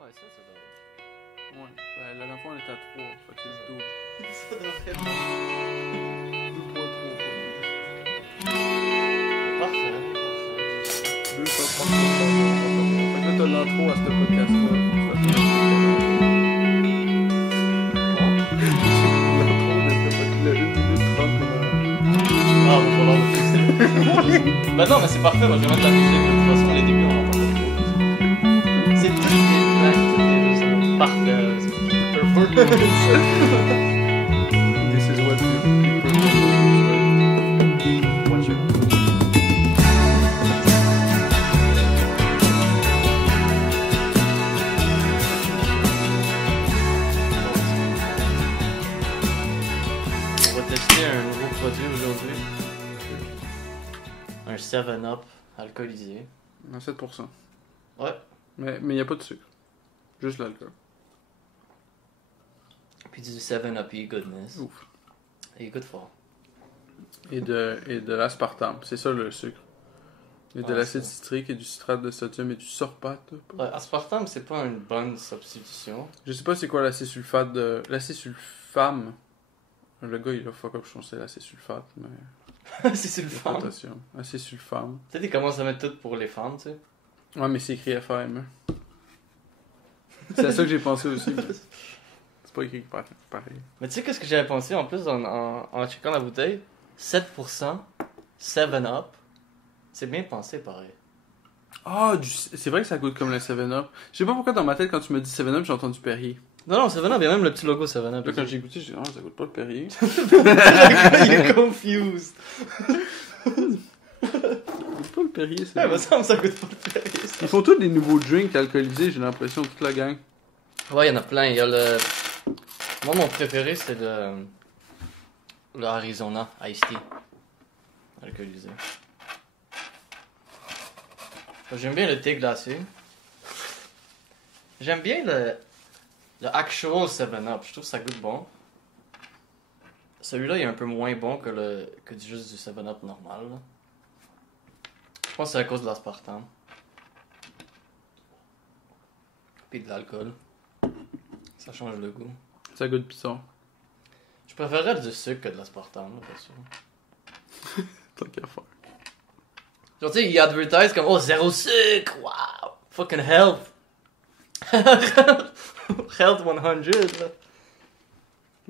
Ouais, ça doit être. Ouais. Ben, la dernière fois, on était à 3. Fait que c'est le double. Ça devrait être. 2.3. Parfait. 2 fois 3. Fait que là, t'as l'intro à ce podcast-là. L'intro de le 1 minute 30 comme Ah, va falloir le fixer. Bah non, mais c'est parfait, moi je vais mettre la musique. De toute façon, les débuts, on entend pas trop. C'est tout des blagues, tout est parfait. This is what you Watch it. On va tester un nouveau produit aujourd'hui. Un 7-Up alcoolisé. À 7%. Ouais. Mais il n'y a pas de sucre. Juste l'alcool. Puis du 7-Up goodness. Ouf. Et il goûte fort. Et de l'aspartame. C'est ça le sucre. Et de Ouais, l'acide ça. citrique et du citrate de sodium et du sorpate. Ouais, aspartame, c'est pas une bonne substitution. Je sais pas c'est quoi l'acésulfate de. L'acésulfame. Le gars il a fuck up, je pense que c'est l'acésulfate, mais. C'est sur le femme. Potassium. Acésulfame. Tu sais, ils commencent à mettre tout pour les femmes, tu sais. Ouais, mais c'est écrit FAME. C'est à ça que j'ai pensé aussi. Mais... C'est pas écrit pareil. Mais tu sais, qu'est-ce que j'avais pensé en plus en checkant la bouteille 7% 7-Up. C'est bien pensé, pareil. Ah, c'est vrai que ça goûte comme le 7-Up. Je sais pas pourquoi dans ma tête, quand tu me dis 7-Up, j'ai entendu Perrier. Non, non, 7-Up, il y a même le petit logo 7-Up. Là, quand j'ai goûté, j'ai dit, ah, ça goûte pas le Perrier. Il est confused. Ça goûte pas le Perrier, c'est Ouais, il me vrai. semble que ça goûte pas le Perrier. Ils font tous des nouveaux drinks alcoolisés, j'ai l'impression, toute la gang. Ouais, il y en a plein. Il y a le. Moi, mon préféré, c'est le Arizona Iced Tea. Alcoolisé. J'aime bien le thé glacé. J'aime bien le actual 7-Up. Je trouve que ça goûte bon. Celui-là, il est un peu moins bon que juste du 7-Up normal. Là. Je pense que c'est à cause de l'aspartame. Puis de l'alcool. Ça change le goût. Ça goûte bizarre. Je préférerais du sucre que de l'aspartame, là, bien sûr. Tant qu'à faire. Genre, tu sais, ils advertisent comme, oh, zéro sucre, wow, fucking health. Health 100, là.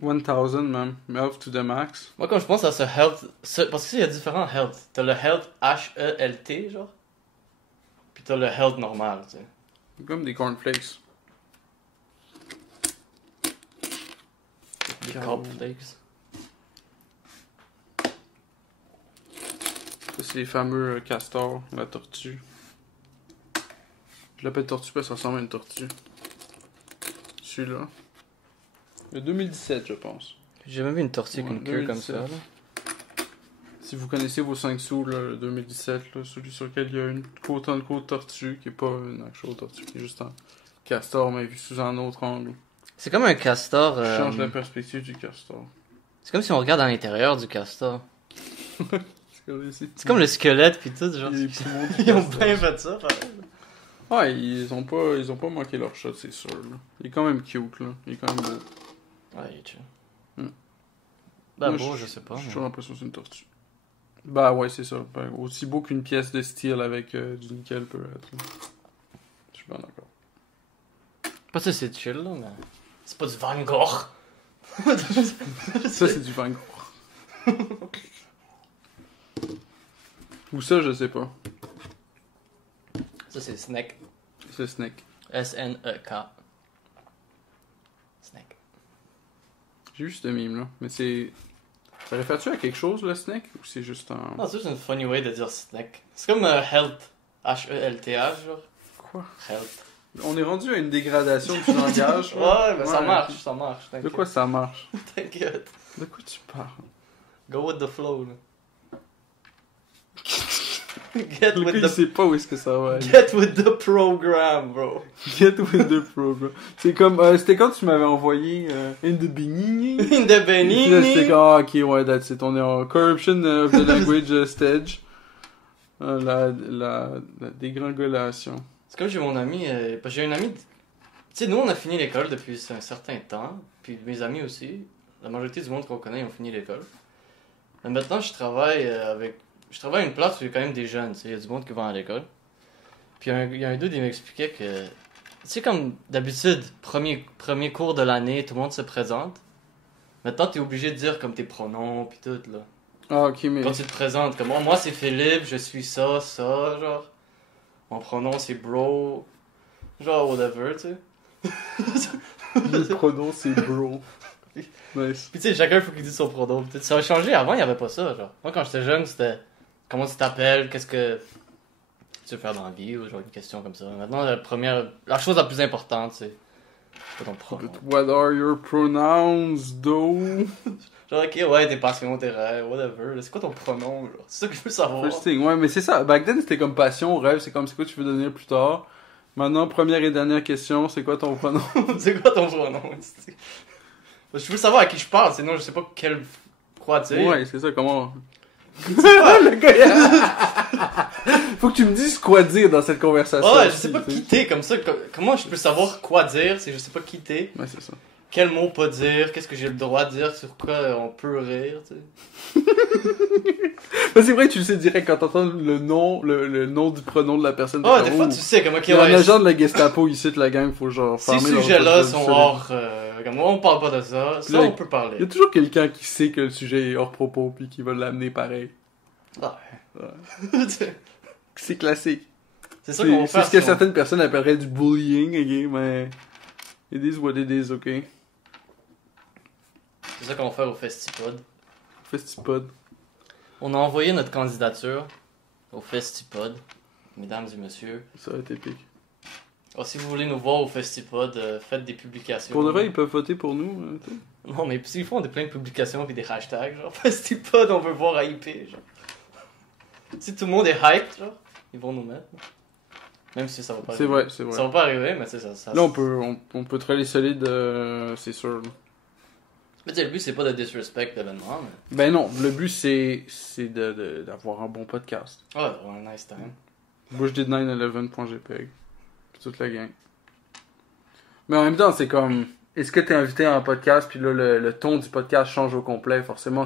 1000, man. Health to the max. Moi, quand je pense à ce health, parce qu'il y a différents health. T'as le health H-E-L-T, genre. Puis t'as le health normal, tu sais. C'est comme des cornflakes. Des cornflakes. Ça, c'est les fameux castors, la tortue. Je l'appelle tortue parce que ça ressemble à une tortue. Celui-là. Le 2017, je pense. J'ai même vu une tortue avec Ouais, une queue comme 2017. ça, là. Si vous connaissez vos 5 sous, là, le 2017, là, celui sur lequel il y a une côte en côte tortue, qui est pas une actual tortue, qui est juste un castor, mais vu sous un autre angle. C'est comme un castor. Change la perspective du castor. C'est comme si on regarde à l'intérieur du castor. C'est comme ici. C'est comme le squelette pis tout, genre. Il y a des poumons du Ils ont castor. bien fait ça, pareil. Ouais, ils ont pas manqué leur shot, c'est sûr. Là. Il est quand même cute, là. Il est quand même beau. Ouais, il est chill. Hmm. Ben Moi, beau, je sais pas. J'ai mais- toujours l'impression que c'est une tortue. Bah ouais, c'est ça. Ben, aussi beau qu'une pièce de style avec du nickel peut être. Là. Je suis bien d'accord. Pas ça, c'est chill, là, mais. C'est pas du Van Gogh. Ça, c'est du Van Gogh. Ou ça, je sais pas. Ça, c'est Snake. C'est Snake. S-N-E-K. Snake. J'ai vu ce meme-là. Mais c'est... Ça réfère-tu à quelque chose, le Snake? Ou c'est juste un... Non, c'est juste une funny way de dire Snake. C'est comme Health. H-E-L-T-H, genre. Quoi? Health. On est rendu à une dégradation du langage. Ouais, là. mais ça Ouais. marche, ça marche. De T'inquiète. quoi ça marche? T'inquiète. De quoi tu parles? Go with the flow, là. Get Le gars, with il the... sait pas où est-ce que ça va aller. Get with the program, bro. Get with the program. C'est comme... c'était quand tu m'avais envoyé In the Beginning? In the Puis là, Benini. c'était comme, ah, ok, ouais, that's it. On est en corruption of the language stage. La dégringolation. C'est comme j'ai mon ami, parce que j'ai un ami sais, nous, on a fini l'école depuis un certain temps, puis mes amis aussi. La majorité du monde qu'on connaît, ils ont fini l'école. Mais maintenant, je travaille à une place où il y a quand même des jeunes, tu sais, il y a du monde qui va à l'école. Puis il y a un dude, il m'expliquait que... Tu sais, comme d'habitude, premier cours de l'année, tout le monde se présente. Maintenant, t'es obligé de dire comme tes pronoms, puis tout, là. Ah, ok, mais. Quand tu te présentes, comme moi c'est Philippe, je suis ça, genre. Mon pronom c'est bro. Genre, whatever, tu sais. Le pronom, c'est bro. Nice. Puis tu sais, chacun faut qu'il dise son pronom. Peut-être ça a changé, avant il y avait pas ça, genre. Moi quand j'étais jeune, c'était comment tu t'appelles, qu'est-ce que tu veux faire dans la vie, ou genre une question comme ça. Maintenant, la chose la plus importante, c'est pas ton pronom. But what are your pronouns, though? Genre, ok, ouais, tes passions, tes rêves, whatever. C'est quoi ton pronom, genre? C'est ça que je veux savoir. First thing, ouais, mais c'est ça. Back then, c'était comme passion, rêve, c'est comme c'est quoi tu veux devenir plus tard. Maintenant, première et dernière question, c'est quoi ton pronom? C'est quoi ton pronom? Je veux savoir à qui je parle, sinon je sais pas quoi dire. Ouais, c'est ça, comment. Le gars, faut que tu me dises quoi dire dans cette conversation. Ouais, je sais pas qui t'es comme ça. Comment je peux savoir quoi dire si je sais pas qui t'es? Ouais, c'est ça. Quel mot pas dire? Qu'est-ce que j'ai le droit de dire? Sur quoi on peut rire, tu sais? Mais c'est vrai que tu le sais direct quand t'entends le nom du pronom de la personne. Oh, des fois tu sais, comme ok, il y a un ouais. agent de la Gestapo ici de la gang, faut genre Ces fermer leur sujets-là portable, sont hors. Comme on parle pas de ça. Ça, Là, on peut Il y parler. a toujours quelqu'un qui sait que le sujet est hors propos puis qui va l'amener pareil. Ah, Ouais. C'est classique. c'est ça qu'on va C'est faire. ce que si certaines personnes appelleraient du bullying, ok, mais it is what it is, ok. C'est ça qu'on va faire au Festipod. Festipod. On a envoyé notre candidature au Festipod, mesdames et messieurs. Ça va être épique. Oh, si vous voulez nous voir au Festipod, faites des publications. Pour de vrai, ils peuvent voter pour nous. Tout. Non, mais s'ils font plein de publications et des hashtags, genre Festipod, on veut voir hype, genre. Si tout le monde est hype, genre, ils vont nous mettre. Même si ça va pas C'est arriver. vrai, c'est vrai. Ça va pas arriver, mais tu sais, ça. Là, on peut travailler solide, c'est sûr. Là. Mais tu sais, le but, c'est pas de disrespect l'événement, mais. Ben non, le but c'est d'avoir un bon podcast. Ouais, un nice time. Moi, je dis 911.jpg. Puis toute la gang. Mais en même temps, c'est comme. Est-ce que t'es invité à un podcast, puis là, le ton du podcast change au complet? Forcément,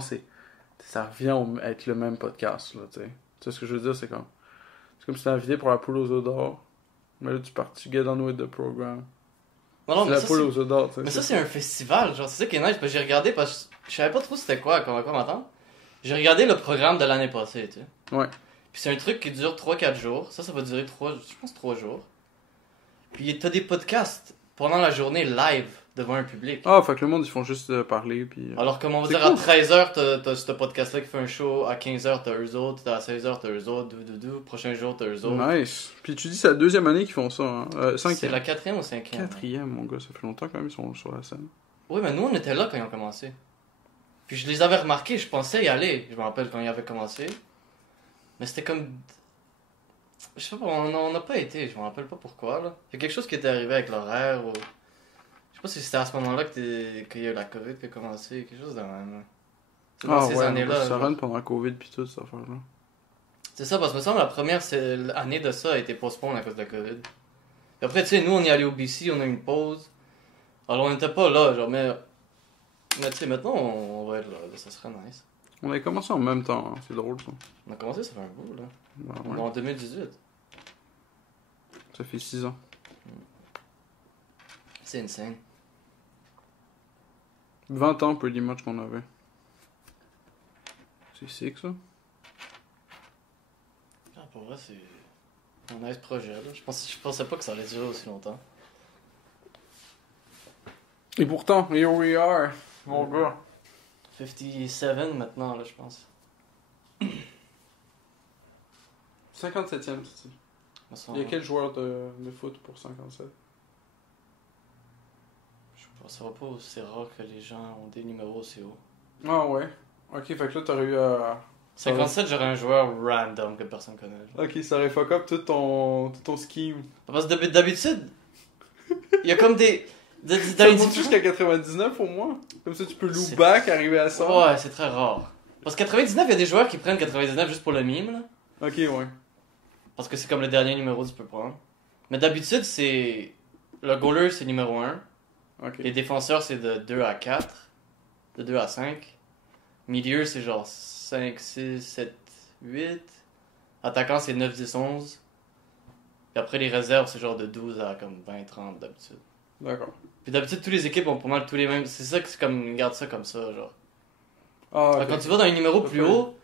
ça revient à être le même podcast, là, tu sais. Tu sais ce que je veux dire? C'est comme si t'es invité pour la poule aux œufs d'or. Mais là, tu get on with the program. Non, c'est mais la ça, poule aux œufs d'or, tu sais. Mais ça, c'est un festival, genre, c'est ça qui est nice, parce que j'ai regardé, parce que je savais pas trop c'était quoi, à quoi m'attendre. J'ai regardé le programme de l'année passée, tu sais. Ouais. Puis c'est un truc qui dure 3-4 jours. Ça va durer 3 jours. Puis t'as des podcasts pendant la journée live devant un public. Ah, fait que le monde, ils font juste parler, puis... Alors, comme on va C'est dire, cool. à 13h, t'as ce podcast-là qui fait un show. À 15h, t'as eux autres. À 16h, t'as eux autres. Prochain jour, t'as eux autres. Nice. Puis tu dis c'est la deuxième année qu'ils font ça, hein? C'est Cinquième. la 4e ou 5e? Quatrième, mon gars, ça fait longtemps quand même ils sont sur la scène. Oui, mais nous, on était là quand ils ont commencé. Puis je les avais remarqués, je pensais y aller. Je me rappelle quand ils avaient commencé. Mais c'était comme... Je sais pas, on n'a pas été, je me rappelle pas pourquoi, là. Il y a quelque chose qui était arrivé avec l'horaire, ou... Je sais pas si c'était à ce moment-là qu'il y a eu la COVID qui a commencé, quelque chose de même. C'est dans ces années-là. Ça genre. run pendant la COVID pis tout, cette affaire-là. C'est ça, parce que me semble la première année de ça a été postpone à cause de la COVID. Puis après, tu sais, nous, on est allé au BC, on a eu une pause. Alors, on n'était pas là, genre, mais tu sais, maintenant, on va être là, ça serait nice. On a commencé en même temps, hein. C'est drôle ça. On a commencé, ça fait un bout, là. Ouais. En 2018. Ça fait 6 ans. C'est insane. 20 ans pretty much qu'on avait. C'est sick ça. Ah, pour vrai, c'est un nice projet, là. Je pensais pas que ça allait durer aussi longtemps. Et pourtant, here we are, mon gars. 57 maintenant, là, je pense. 57ème, tu dis. Il y a quel joueur de foot pour 57? Je sais pas, ça va pas aussi rare que les gens ont des numéros aussi hauts. Ah ouais. Ok, fait que là t'aurais eu à... 57, j'aurais un joueur random que personne connaît. Genre. Ok, ça aurait fuck up tout ton scheme. Parce que d'habitude, il y a comme des... Ça monte jusqu'à 99 au moins. Comme ça tu peux loop back, arriver à 100. Ouais, c'est très rare. Parce que 99, il y a des joueurs qui prennent 99 juste pour le mime, là. Ok, ouais. Parce que c'est comme le dernier numéro que tu peux prendre. Mais d'habitude, c'est Le goaler, c'est numéro 1. Ok. Les défenseurs, c'est de 2 à 4. De 2 à 5. Milieu, c'est genre 5, 6, 7, 8. Attaquant, c'est 9, 10, 11. Et après, les réserves, c'est genre de 12 à comme 20, 30 d'habitude. D'accord. Puis d'habitude, tous les équipes ont pas mal tous les mêmes. C'est ça que c'est comme. Ils gardent ça comme ça, genre. Ah, ok. Quand tu vas dans un numéro plus haut,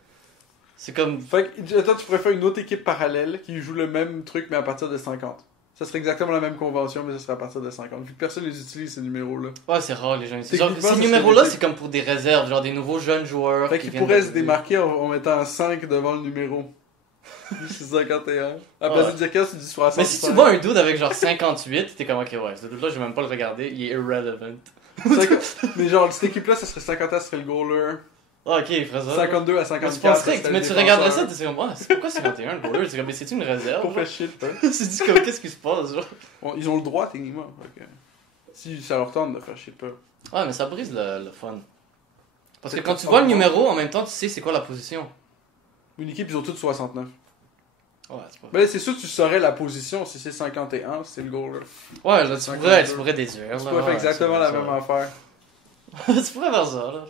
c'est comme. Fait que, attends, tu pourrais faire une autre équipe parallèle qui joue le même truc, mais à partir de 50. Ça serait exactement la même convention, mais ça serait à partir de 50. Vu que personne les utilise, ces numéros-là. Ouais, c'est rare, les gens. Techniquement, Genre, ça ces serait numéros-là, des- c'est comme pour des réserves, genre des nouveaux jeunes joueurs. Fait qui qu'ils viennent pourraient de- se démarquer en mettant un 5 devant le numéro. C'est 51. À la place de dire que tu dis 65. Mais si tu vois un dude avec genre 58, t'es comme ok, ouais, ce dude-là, je vais même pas le regarder, il est irrelevant. Mais genre, cette équipe-là, ça serait 51, ça serait le goaler. Ah, ok, il ferait ça. 52 à Mais 54. tu penserais ça que serait mais le tu regarderais ça, défenseur. t'es comme, ouais, c'est pourquoi 51 le goaler? C'est comme, mais c'est une réserve? Pour faire chier le peu. C'est dit comme, qu'est-ce qui se passe, genre? Bon, ils ont le droit, techniquement. Fait que si ça leur tente de faire chier le peu. Ouais, mais ça brise le fun. Parce que C'est quand comme tu vois le ça. numéro, en même temps, tu sais c'est quoi la position. Une équipe, ils ont toutes 69. Ouais, c'est pas. Ben, c'est sûr que tu saurais la position si c'est 51, c'est le goaler. Ouais, là, tu 52. pourrais déduire. Tu là, pourrais faire ouais, exactement c'est la ça. même affaire. Tu pourrais faire ça, là.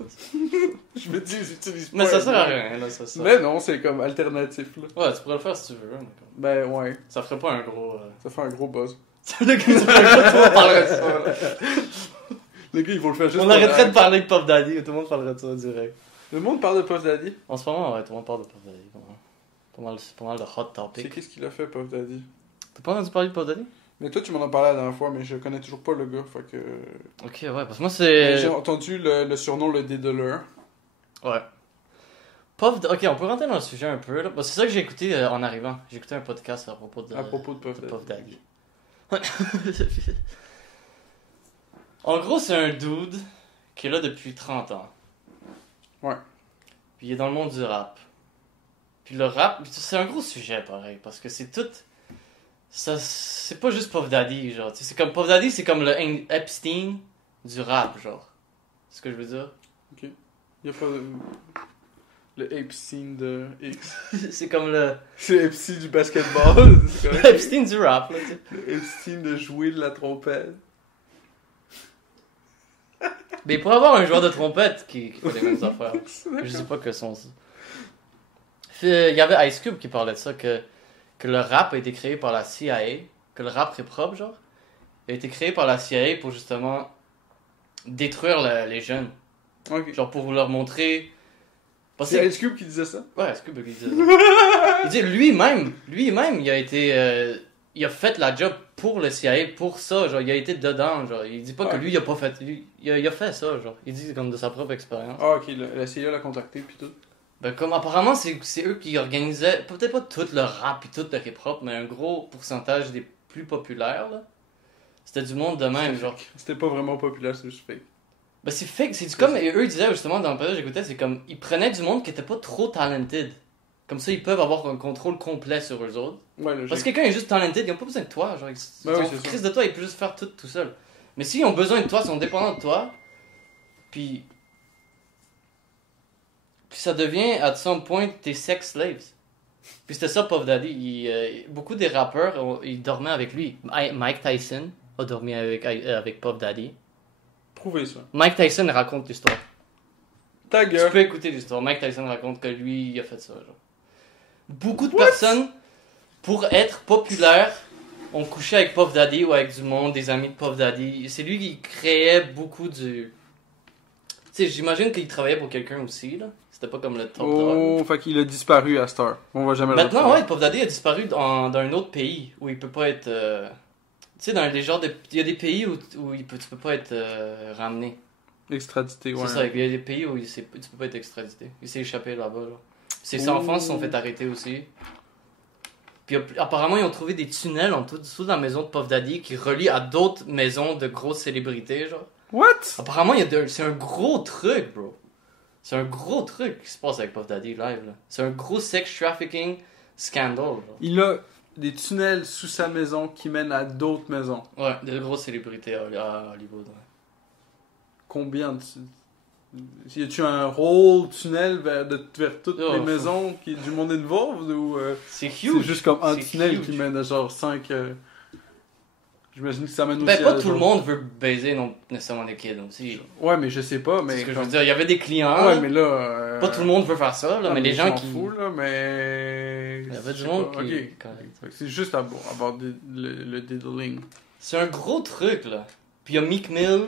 Je me dis, ils utilisent pas. Mais ça sert à rien, là, ça. Mais non, c'est comme alternatif, là. Ouais, tu pourrais le faire si tu veux, mais comme. Ben, ouais. Ça ferait pas un gros. Ça fait un gros buzz. Le gars, tu parlerais parler de ça, là. Les gars, ils vont le faire juste On pour arrêterait la- de parler de Puff Daddy, tout le monde parlerait de ça direct. Le monde parle de Puff Daddy. En ce moment, ouais, tout le monde parle de Puff Daddy. C'est pas mal de hot C'est topic. qu'est-ce qu'il a fait, Puff Daddy? T'as pas entendu parler de Puff Daddy? Mais toi, tu m'en as parlé la dernière fois, mais je connais toujours pas le gars, fait que... Ok, ouais, parce que moi Mais c'est. j'ai entendu le surnom, le Diddler. Ouais. Ok, on peut rentrer dans le sujet un peu, là. C'est ça que j'ai écouté en arrivant. J'ai écouté un podcast à propos de. À propos de Puff de Daddy. Puff Daddy. En gros, c'est un dude qui est là depuis 30 ans. Ouais. Puis il est dans le monde du rap. Puis le rap, c'est un gros sujet pareil, parce que c'est tout. Ça, c'est pas juste Puff Daddy, genre. Tu sais, c'est comme Puff Daddy, c'est comme le Epstein du rap, genre. C'est ce que je veux dire? Il y a pas le Epstein de X. C'est comme le C'est Epstein du basketball, c'est correct. Epstein du rap, là, tu sais. Le Epstein de jouer de la trompette. Mais il pourrait avoir un joueur de trompette qui fait les mêmes affaires. Je dis pas que son. Il y avait Ice Cube qui parlait de ça, que le rap a été créé par la CIA, que le rap hip-hop, genre, a été créé par la CIA pour justement détruire les jeunes. Ok. Genre pour leur montrer. Parce que C'est Ice Cube qui disait ça? ouais, Ice Cube qui disait ça. Il dit lui-même, il a été. Il a fait la job pour le CIA, pour ça, genre, il a été dedans, genre. Il dit pas que lui, il a pas fait. Il a fait ça, genre. Il dit comme de sa propre expérience. Ah, ok, la CIA l'a contacté, puis tout. Ben, comme apparemment, c'est eux qui organisaient, peut-être pas tout le rap et tout le hip-hop, mais un gros pourcentage des plus populaires, là. C'était du monde de même, genre. C'était pas vraiment populaire, c'est juste fake. Ben, c'est fake, c'est comme, et eux ils disaient justement dans le période que j'écoutais, c'est comme, ils prenaient du monde qui était pas trop talented. Comme ça, ils peuvent avoir un contrôle complet sur eux autres. Ouais, logique. Parce que quelqu'un est juste talented, ils ont pas besoin de toi, genre, ils Ben oui, ont c'est crise de toi, ils peuvent juste faire tout seul. Mais s'ils ont besoin de toi, ils sont dépendants de toi, puis ça devient, at some point, tes sex slaves. Puis c'était ça, Puff Daddy. Beaucoup des rappeurs, ils dormaient avec lui. Mike Tyson a dormi avec Puff Daddy. Prouvez ça. Mike Tyson raconte l'histoire. Ta Tu gueule. peux écouter l'histoire. Mike Tyson raconte que lui, il a fait ça. Genre. Beaucoup de personnes, pour être populaires, ont couché avec Puff Daddy ou avec du monde, des amis de Puff Daddy. C'est lui qui créait beaucoup du... Tu sais, j'imagine qu'il travaillait pour quelqu'un aussi, là. C'était pas comme le top dog. Oh, fait qu'il a disparu à Star. On va jamais le Maintenant, retrouver. ouais, Puff Daddy a disparu dans un autre pays où il peut pas être... Tu sais, dans les genres de... Il y a des pays où tu peux pas être ramené. Extradité, ouais. C'est ça, il y a des pays où tu peux pas être extradité. Il s'est échappé là-bas, là. Ses enfants se sont fait arrêter aussi. Puis apparemment, ils ont trouvé des tunnels en dessous de la maison de Puff Daddy qui relient à d'autres maisons de grosses célébrités, genre. What? Apparemment, c'est un gros truc, bro. C'est un gros truc qui se passe avec Puff Daddy live, là. C'est un gros sex trafficking scandal, genre. Il a des tunnels sous sa maison qui mènent à d'autres maisons. Ouais, des grosses célébrités à Hollywood, ouais. Combien de... Y a-tu un rôle tunnel vers toutes Oh, les faut- maisons du monde involved ou C'est c'est huge. juste comme un C'est tunnel huge. qui mène à genre 5... J'imagine que ça mène aussi Ben, à pas des tout le autres. monde veut baiser non, nécessairement des kids aussi. Ouais, mais je sais pas, C'est mais... ce que je veux dire. Il y avait des clients. Ouais, mais là... Pas tout le monde veut faire ça, là, non, mais les gens je qui. m'en fous, là, mais... Il y avait je du sais monde pas, qui. ok. Correct. C'est juste à aborder le diddling. C'est un gros truc, là. Puis il y a Meek Mill,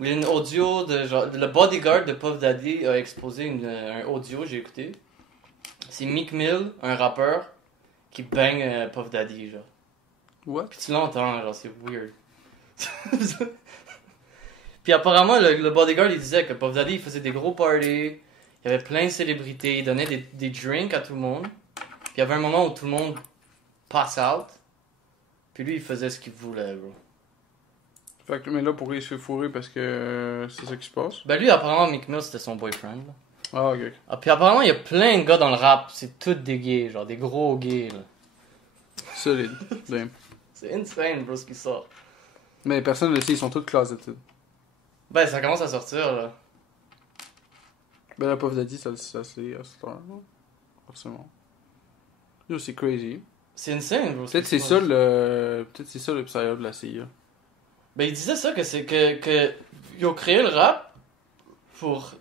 où il y a une audio de genre. Le bodyguard de Puff Daddy a exposé un audio, j'ai écouté. C'est Meek Mill, un rappeur, qui bang Puff Daddy, genre. What? Puis tu l'entends, genre, c'est weird. Puis apparemment, le bodyguard, il disait que Puff Daddy, il faisait des gros parties, il y avait plein de célébrités, il donnait des drinks à tout le monde. Puis il y avait un moment où tout le monde pass out. Puis lui, il faisait ce qu'il voulait, bro. Fait que, mais là, pourquoi il se fait fourrer? Parce que c'est ça qui se passe? Ben lui, apparemment, Meek Mill, c'était son boyfriend, là. Ah, ok. Ah, puis apparemment, il y a plein de gars dans le rap, c'est tous des gays, genre des gros gays, là. Solide. Damn. C'est insane, bro, ce qui sort. Mais personne ne le sait, ils sont tous closeted. Ben, ça commence à sortir, là. Ben la pauvre Daddy, ça le sait à cette heure, là. Forcément. Yo, c'est crazy. C'est insane, bro. Peut-être c'est ça le psyop de la CIA. Ben, il disait ça, que c'est que ils ont créé le rap pour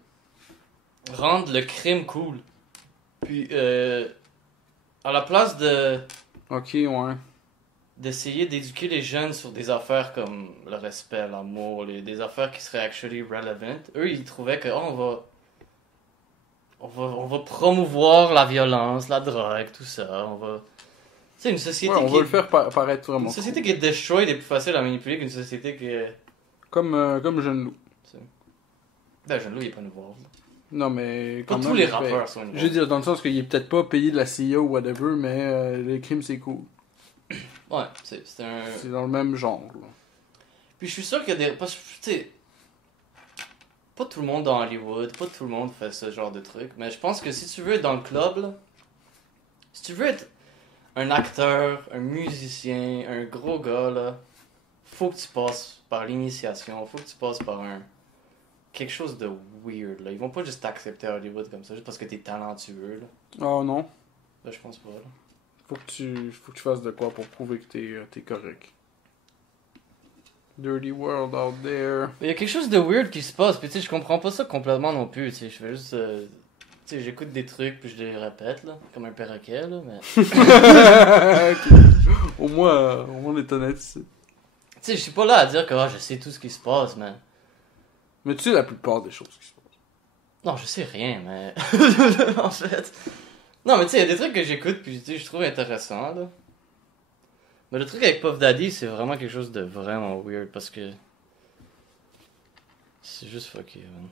rendre le crime cool. Puis, à la place Ok, ouais. d'essayer d'éduquer les jeunes sur des affaires comme le respect, l'amour, des affaires qui seraient actually relevant, eux, ils trouvaient que, oh, on va promouvoir la violence, la drogue, tout ça, on va... Tu sais, une société Ouais, on qui va est... le faire paraître vraiment Une société cool. qui est destroyed est plus facile à manipuler qu'une société qui est... Comme Jeune Loup. Ben, Jeune Loup, il est pas nouveau. Non, mais Pas quand tous même, les ben, rappeurs sont nouveaux. je veux dire, dans le sens qu'il est peut-être pas payé de la CIA ou whatever, mais le crime c'est cool. Ouais, c'est un... C'est dans le même genre, là. Puis je suis sûr qu'il y a des... Parce que, tu sais... Pas tout le monde dans Hollywood, pas tout le monde fait ce genre de truc, mais je pense que si tu veux être dans le club, là, si tu veux être un acteur, un musicien, un gros gars, là, faut que tu passes par l'initiation, faut que tu passes par quelque chose de weird, là. Ils vont pas juste t'accepter à Hollywood comme ça, juste parce que t'es talentueux, là. Oh non. Ben, je pense pas, là. Faut que tu fasses de quoi pour prouver que t'es correct. Dirty world out there. Il y a quelque chose de weird qui se passe, puis tu sais, je comprends pas ça complètement non plus, tu sais, je fais juste... tu sais, j'écoute des trucs, puis je les répète, là, comme un perroquet, là, mais... Ok. Au moins, on est honnête ici. Tu sais, je suis pas là à dire que je sais tout ce qui se passe, mais... Mais tu sais la plupart des choses qui se passent. Non, je sais rien, mais... en fait... Non, mais tu sais, il y a des trucs que j'écoute, puis tu sais, je trouve intéressant, là. Mais le truc avec Puff Daddy, c'est vraiment quelque chose de vraiment weird, parce que... C'est juste fucké, man.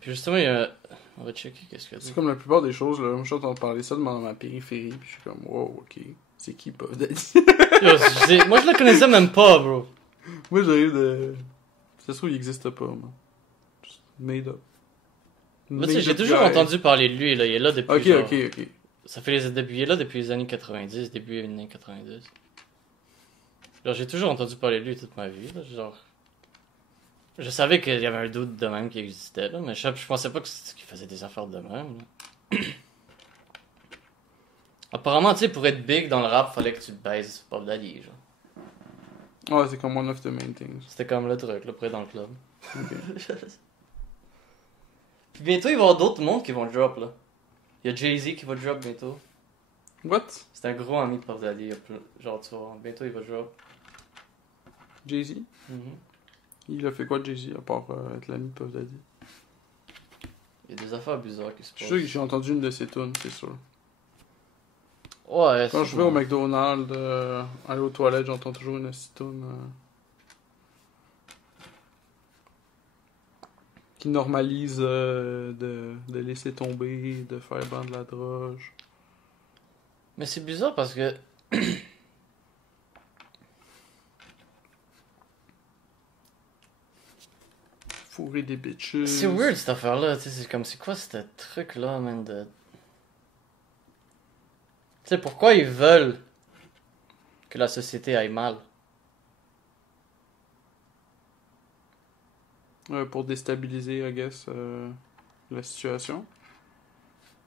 Puis justement, il y a... On va checker qu'est-ce qu'il y a. C'est comme la plupart des choses, là. Moi, je suis en train de parler ça dans ma périphérie, puis je suis comme, wow, ok. C'est qui Puff Daddy? Yo, moi, je le connaissais même pas, bro. Moi, j'arrive de. Ça se trouve, il existe pas, moi. Just made up. Mais tu sais, Made j'ai up toujours guy. entendu parler de lui, là. Il est là depuis. Ok, genre, ok. Ça fait il est là depuis les années 90, début des années 90. Genre, j'ai toujours entendu parler de lui toute ma vie, là. Genre. Je savais qu'il y avait un doute de même qui existait, là, mais je pensais pas qu'il faisait des affaires de même, là. Apparemment, tu sais, pour être big dans le rap, fallait que tu baises Puff Daddy, genre. Ouais, c'est comme one of the main things. C'était comme le truc, là, près dans le club. Ok. Puis bientôt, il va y avoir d'autres mondes qui vont drop, là. Il y a Jay-Z qui va drop bientôt. What? C'est un gros ami de Puff Daddy. Genre, tu vois, bientôt il va drop. Jay-Z? Mhm. Il a fait quoi, Jay-Z, à part être l'ami de Puff Daddy? Il y a des affaires bizarres qui se Je suis passent. sûr que j'ai entendu une de ses tunes, c'est sûr. Ouais, Quand je vais au McDonald's, aller aux toilettes, j'entends toujours une tune qui normalise de laisser tomber, de faire ban de la droge. Mais c'est bizarre parce que. Fourrer des bitches. C'est weird cette affaire-là. Tu sais, c'est comme, c'est quoi ce truc-là, man, de. Tu sais, pourquoi ils veulent que la société aille mal? Pour déstabiliser, I guess, la situation.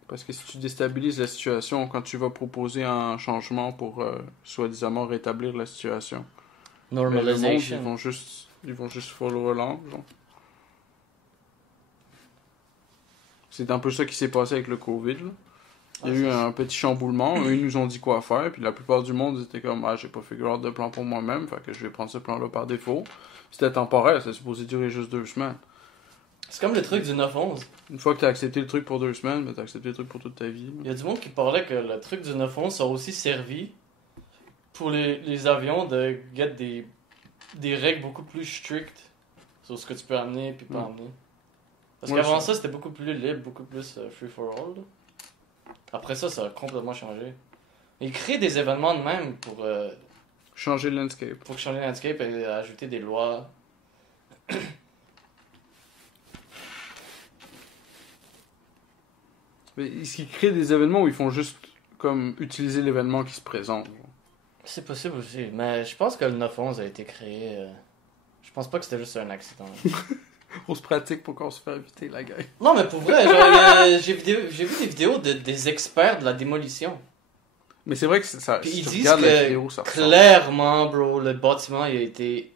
Parce que si tu déstabilises la situation quand tu vas proposer un changement pour soi-disant rétablir la situation, mais le monde, Normalization. ils vont juste follow along, genre. C'est un peu ça qui s'est passé avec le COVID, là. Il y a eu un petit chamboulement, eux ils nous ont dit quoi faire, puis la plupart du monde était comme ah j'ai pas figure out de plan pour moi-même, fait que je vais prendre ce plan-là par défaut. C'était temporaire, c'est supposé durer juste 2 semaines. C'est comme le truc du 9-11. Une fois que t'as accepté le truc pour 2 semaines, ben t'as accepté le truc pour toute ta vie. Il y a du monde qui parlait que le truc du 9-11 ça a aussi servi pour les avions de get des règles beaucoup plus strictes sur ce que tu peux amener et pas amener. Parce Ouais, qu'avant ça. ça, c'était beaucoup plus libre, beaucoup plus free for all. Là. Après ça, ça a complètement changé. Ils créent des événements de même Changer le landscape. pour changer le landscape et ajouter des lois. Mais ils créent des événements où ils font juste comme utiliser l'événement qui se présente. Genre. C'est possible aussi, mais je pense que le 9-11 a été créé. Je pense pas que c'était juste un accident. On se pratique pour qu'on se fasse éviter la guerre. Non, mais pour vrai, genre, j'ai vu des vidéos des experts de la démolition. Mais c'est vrai que ça. Puis Si ils tu disent regardes la que vidéo, ça ressemble. clairement, bro, le bâtiment il a été.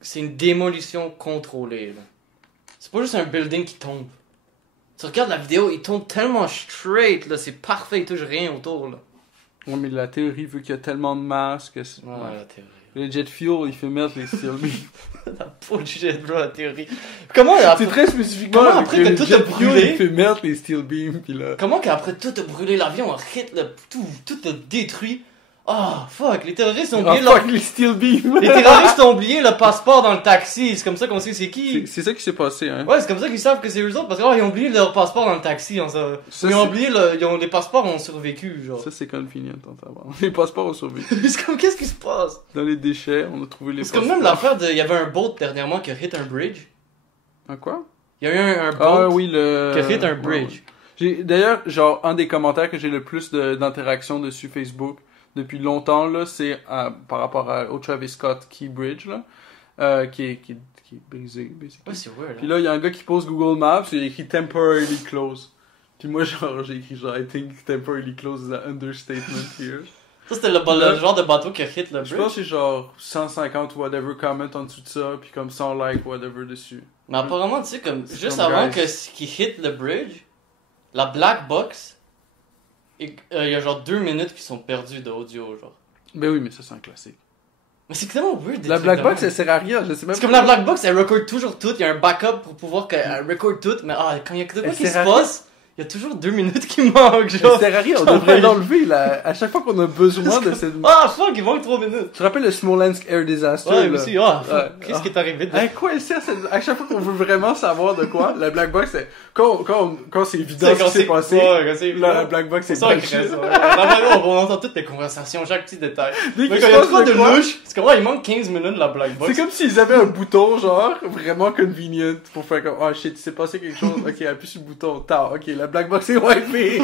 C'est une démolition contrôlée. Là. C'est pas juste un building qui tombe. Tu regardes la vidéo, il tombe tellement straight, là, c'est parfait, il touche rien autour. Là. Ouais, mais la théorie veut qu'il y a tellement de masse que c'est. Ouais, Ouais. la théorie. Le jet fuel, il fait mettre les steel beams. La bullshit, bro, la théorie. Comment après, C'est très spécifiquement Comment avec après que le tout a jet brûlé? fuel, il fait mettre les steel beams, puis là. comment qu'après tout a brûlé l'avion, a hit tout a détruit. Ah, fuck, les terroristes ont Ah oublié leur... fuck les steel beams! Les terroristes ont oublié le passeport dans le taxi, c'est comme ça qu'on sait c'est qui. C'est ça qui s'est passé, hein. Ouais, c'est comme ça qu'ils savent que c'est eux autres, parce qu'ils ont oublié leur passeport dans le taxi. Ça, Ils ont oublié, les passeports ont survécu, genre. Ça, c'est convenient, t'entends. Les passeports ont survécu. C'est comme, qu'est-ce qui se passe? Dans les déchets, on a trouvé les C'est passeports. comme même l'affaire de. Il y avait un boat dernièrement qui a hit un bridge. Un quoi? Il y a eu un boat Ah oui, le... qui a hit un Ouais, bridge. ouais. D'ailleurs, genre, un des commentaires que j'ai le plus d'interaction dessus Facebook depuis longtemps, là, c'est par rapport au Travis Scott Key Bridge, là, qui est brisé, basically. Ouais, c'est weird. Puis là, il y a un gars qui pose Google Maps et il a écrit temporarily closed. Puis moi, genre, j'ai écrit genre, I think temporarily closed is an understatement here. Ça, c'était le genre de bateau qui a hit le Je bridge. pense que c'est genre 150 whatever comment en dessous de ça, puis comme 100 like whatever dessus. Mais apparemment, tu sais, comme C'est juste comme, avant guys. qu'il hit le bridge, la black box, il y a genre 2 minutes qui sont perdues d'audio, genre. Ben oui, mais ça, c'est un classique. Mais c'est tellement weird. des La trucs black de box, même. elle sert à rien, je sais même C'est comme la black box, elle record toujours tout. Il y a un backup pour pouvoir qu'elle record tout. Mais quand il y a de quoi Elle qui se sert à rien. passe, il y a toujours 2 minutes qui manquent, Elle genre. sert à rien, on devrait l'enlever, là. À chaque fois qu'on a besoin de cette... Ah, fuck, il manque 3 minutes. Tu te rappelles le Smolensk Air Disaster, Ouais, là? aussi, fuck, Ouais. qu'est-ce qui est arrivé de... À quoi elle sert cette... À chaque fois qu'on veut vraiment savoir de quoi, la black box, c'est... Quand c'est évident ce qui s'est passé, Ouais, quand c'est là, la black box, c'est ça qui bullshit. reste. Ouais. On entend toutes les conversations, chaque petit détail. Dès Mais qu'il quand se il y a passe trop de de quoi, louche, c'est comme, il manque 15 minutes de la black box. c'est comme s'ils avaient un bouton, genre, vraiment convenient pour faire comme, oh shit, il s'est passé quelque chose, ok, appuie sur le bouton, tard, ok, la black box est wipée.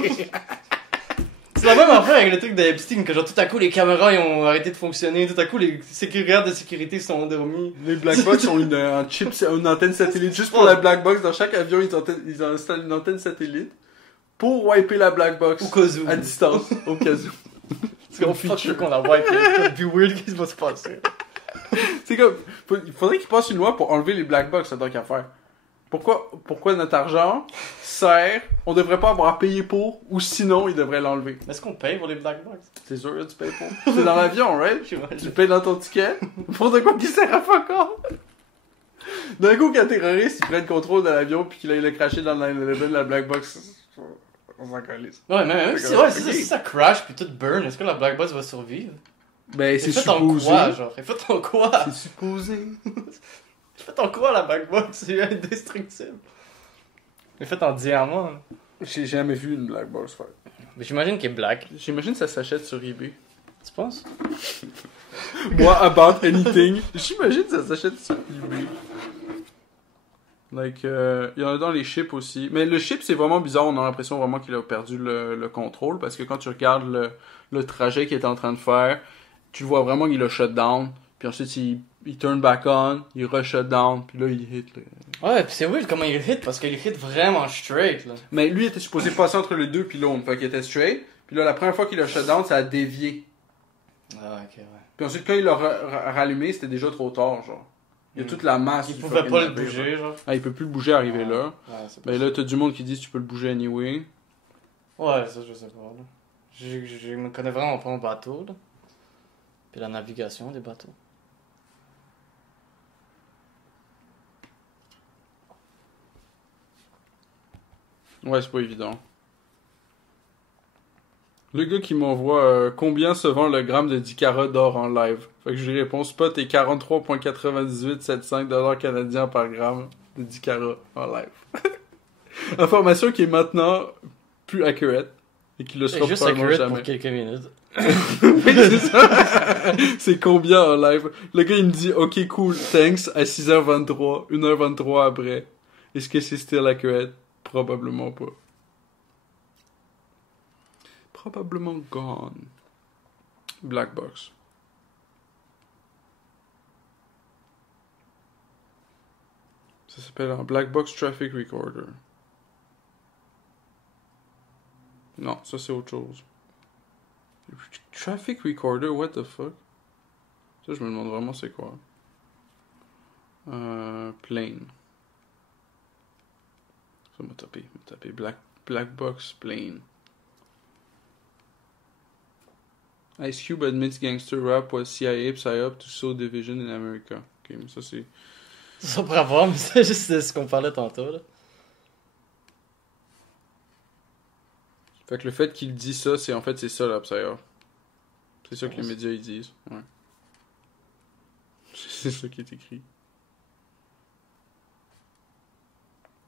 C'est la même affaire avec le truc de Epstein, que genre tout à coup les caméras ils ont arrêté de fonctionner, tout à coup les gardes de sécurité sont endormis. Les black box ont un chip, une antenne satellite, juste pour la black box, dans chaque avion, ils installent une antenne satellite pour wiper la black box Au cas où. à distance, au cas où. C'est comme fuck sûr qu'on la wipe, c'est plus weird qu'est-ce qui va se passer. C'est comme, il faudrait qu'ils passent une loi pour enlever les black box, ça tant qu'à faire. Pourquoi notre argent sert, on devrait pas avoir à payer pour, ou sinon, ils devraient l'enlever. Est-ce qu'on paye pour les black box? C'est sûr que tu payes pour. C'est dans l'avion, right? Tu J'imagine. payes dans ton ticket, pour de quoi qui sert à fuck all. D'un coup, qu'un terroriste, il prenne contrôle de l'avion, puis qu'il aille le cracher dans le 9/11, la black box, on s'en calisse. Ouais, mais même si, Ok. si ça crash puis tout burn, est-ce que la black box va survivre? Ben, c'est C'est fait en supposé. quoi, genre? C'est fait en quoi? C'est supposé. C'est fait en quoi la black box? C'est indestructible. C'est fait en diamant. là. J'ai jamais vu une black box faire. Mais j'imagine qu'il est black. J'imagine que ça s'achète sur eBay. Tu penses? Moi, about anything. J'imagine que ça s'achète sur eBay. Like, il y en a dans les chips aussi. Mais le chip, c'est vraiment bizarre. On a l'impression vraiment qu'il a perdu le contrôle. Parce que quand tu regardes le trajet qu'il est en train de faire, tu vois vraiment qu'il a shut down. Puis ensuite, il il turn back on, il rush down, puis là, il hit. Là. Ouais, pis c'est weird comment il hit, parce qu'il hit vraiment straight, là. Mais lui, il était supposé passer entre les deux pylônes, fait qu'il était straight. Puis là, la première fois qu'il a shut down, ça a dévié. Ah, ok, ouais. Puis ensuite, quand il l'a rallumé, c'était déjà trop tard, genre. Il y a toute la masse. Il du pouvait fucking pas le navire, bouger, genre. Ah, il peut plus le bouger arriver là. Ouais, c'est Ben là, t'as du monde qui dit que tu peux le bouger anyway. Ouais, ça, je sais pas, là. Je me connais vraiment pas en bateau, là. Puis la navigation des bateaux. Ouais, c'est pas évident. Le gars qui m'envoie combien se vend le gramme de 10 carats d'or en live. Fait que je lui réponds spot et 43,9875 $ canadiens par gramme de 10 carats en live. Information qui est maintenant plus accurate et qui le sera C'est juste probablement accurate jamais. pour quelques minutes. Oui, c'est ça. C'est combien en live? Le gars il me dit ok cool, thanks à 6h23, 1h23 après. Est-ce que c'est still accurate? Probablement pas. Probablement gone. Black box. Ça s'appelle un Black Box Traffic Recorder. Non, ça c'est autre chose. Traffic Recorder, what the fuck? Ça, je me demande vraiment c'est quoi. Plane. Ça m'a tapé. Black Box Plane. Ice Cube admits gangster rap was CIA psyop to sow division in America. Ok, mais ça c'est... Ça pour avoir, mais c'est juste ce qu'on parlait tantôt, là. Fait que le fait qu'il dit ça, c'est en fait c'est ça la psyop. C'est ça que les Ouais. médias ils disent. Ouais. C'est ça qui est écrit.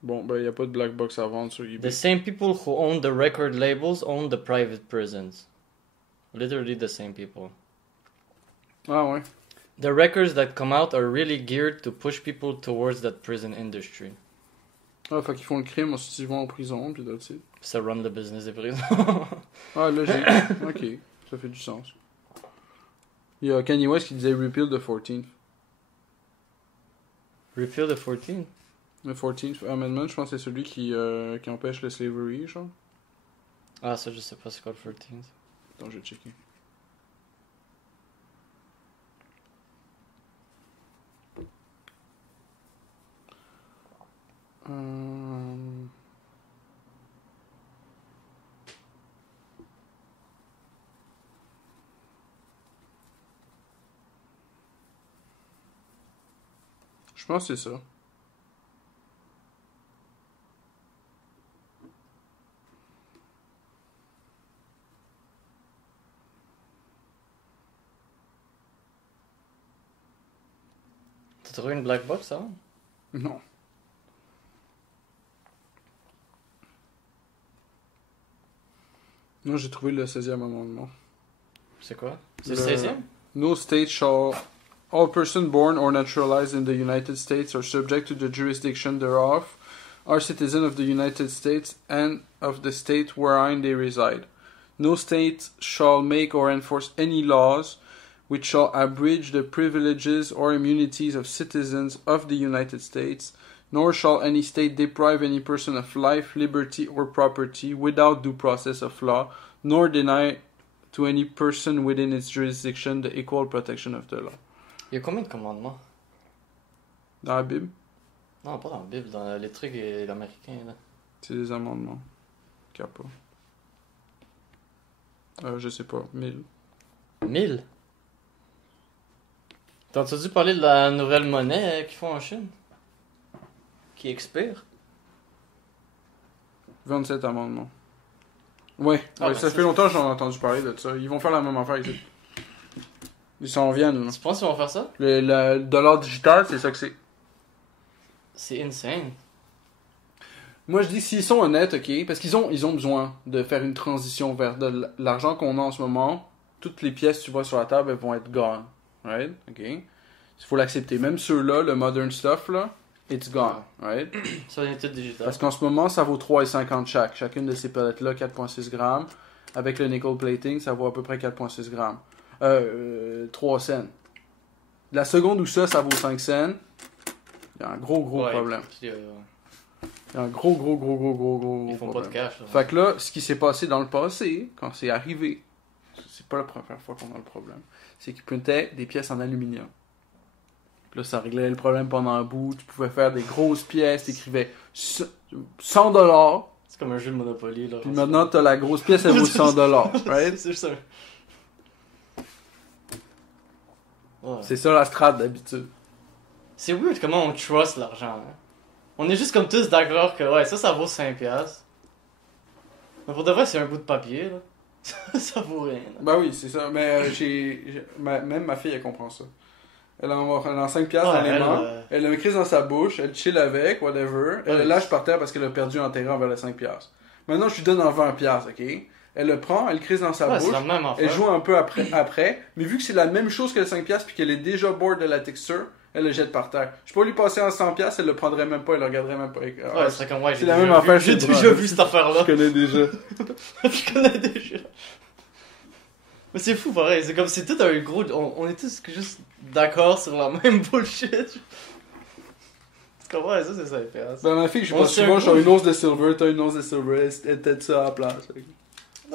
Bon, ben y a pas de black box à vendre sur eBay. The same people who own the record labels own the private prisons. Literally the same people. Ah ouais. The records that come out are really geared to push people towards that prison industry. Ah, fait qu'ils font le crime, ensuite ils vont en prison, puis that's it. Ça run the business des prisons. Ah, logique. Ok, ça fait du sens. Il y a Kanye West qui disait repeal the 14th. Repeal the 14. Le 14th Amendment, je pense que c'est celui qui empêche le slavery, genre. Ah, ça, je sais pas c'est quoi le 14. Attends, je vais checker. Je pense que c'est ça. T'as trouvé une black box, ça? Non. Non, j'ai trouvé le 16e amendement. C'est quoi? C'est Le- le 16e? No state shall... All persons born or naturalized in the United States are subject to the jurisdiction thereof, are citizens of the United States and of the state wherein they reside. No state shall make or enforce any laws which shall abridge the privileges or immunities of citizens of the United States, nor shall any state deprive any person of life, liberty, or property without due process of law, nor deny to any person within its jurisdiction the equal protection of the law. Il y a combien de commandements? Dans la Bible, Non, pas dans la Bible, dans les trucs américains, là. c'est des amendements. Qu'il y a pas. Je sais pas, 1000. 1000? T'as entendu parler de la nouvelle monnaie qu'ils font en Chine? Qui expire? 27 amendements. Ouais, Ah, ouais, ben ça ça, fait longtemps que j'en ai entendu parler de ça. Ils vont faire la même affaire ici. Ils s'en viennent, là. Tu penses qu'ils vont faire ça? Le dollar digital, c'est ça que c'est. C'est insane. Moi, je dis s'ils sont honnêtes, ok, parce qu'ils ont besoin de faire une transition vers de l'argent qu'on a en ce moment. Toutes les pièces que tu vois sur la table, elles vont être gone. Right? Ok? Il faut l'accepter. Même ceux-là, le modern stuff, là, it's gone. Right? Ça va être tout digital. Parce qu'en ce moment, ça vaut 3,50 chaque. Chacune de ces pellets-là, 4,6 grammes. Avec le nickel plating, ça vaut à peu près 4,6 grammes. 3 cents. La seconde où ça vaut 5 cents, il y a un gros Ouais, problème. puis, Il y a un gros ils font problème. pas de cash. Là. Fait que là, ce qui s'est passé dans le passé, quand c'est arrivé, c'est pas la première fois qu'on a le problème, c'est qu'ils printaient des pièces en aluminium. Puis là, ça réglait le problème pendant un bout. Tu pouvais faire des grosses pièces, t'écrivais 100$. C'est comme un jeu de Monopoly. Là, Puis maintenant, t'as la grosse pièce, elle vaut 100$. Right? C'est ça. Ouais. C'est ça la strat d'habitude. C'est weird comment on trust l'argent. Hein? On est juste comme tous d'accord que ouais, ça vaut 5$. Mais pour de vrai, c'est un bout de papier. Là. Ça vaut rien. Là. Ben oui, c'est ça. Mais même ma fille, elle comprend ça. Elle a 5$ dans les mains. Elle le crise dans sa bouche. Elle chill avec, whatever. Elle le lâche par terre parce qu'elle a perdu un terrain envers les 5$. Maintenant, je lui donne en 20$, ok? Elle le prend, elle le crise dans sa bouche. C'est la même affaire. Elle joue un peu après. Mais vu que c'est la même chose que le 5$ puis qu'elle est déjà bored de la texture, elle le jette par terre. Je peux lui passer en 100$, elle le prendrait même pas, elle le regarderait même pas. Ouais, c'est serait comme ouais, c'est la même affaire. J'ai déjà vu cette affaire-là. Je connais déjà. Je connais déjà. Mais c'est fou pareil, c'est comme c'est tout un gros. On est tous juste d'accord sur la même bullshit. C'est comme ouais, ça c'est 5$. Ben ma fille, je pense souvent, j'ai une once de silver, t'as une once de silver, elle tête ça à la place.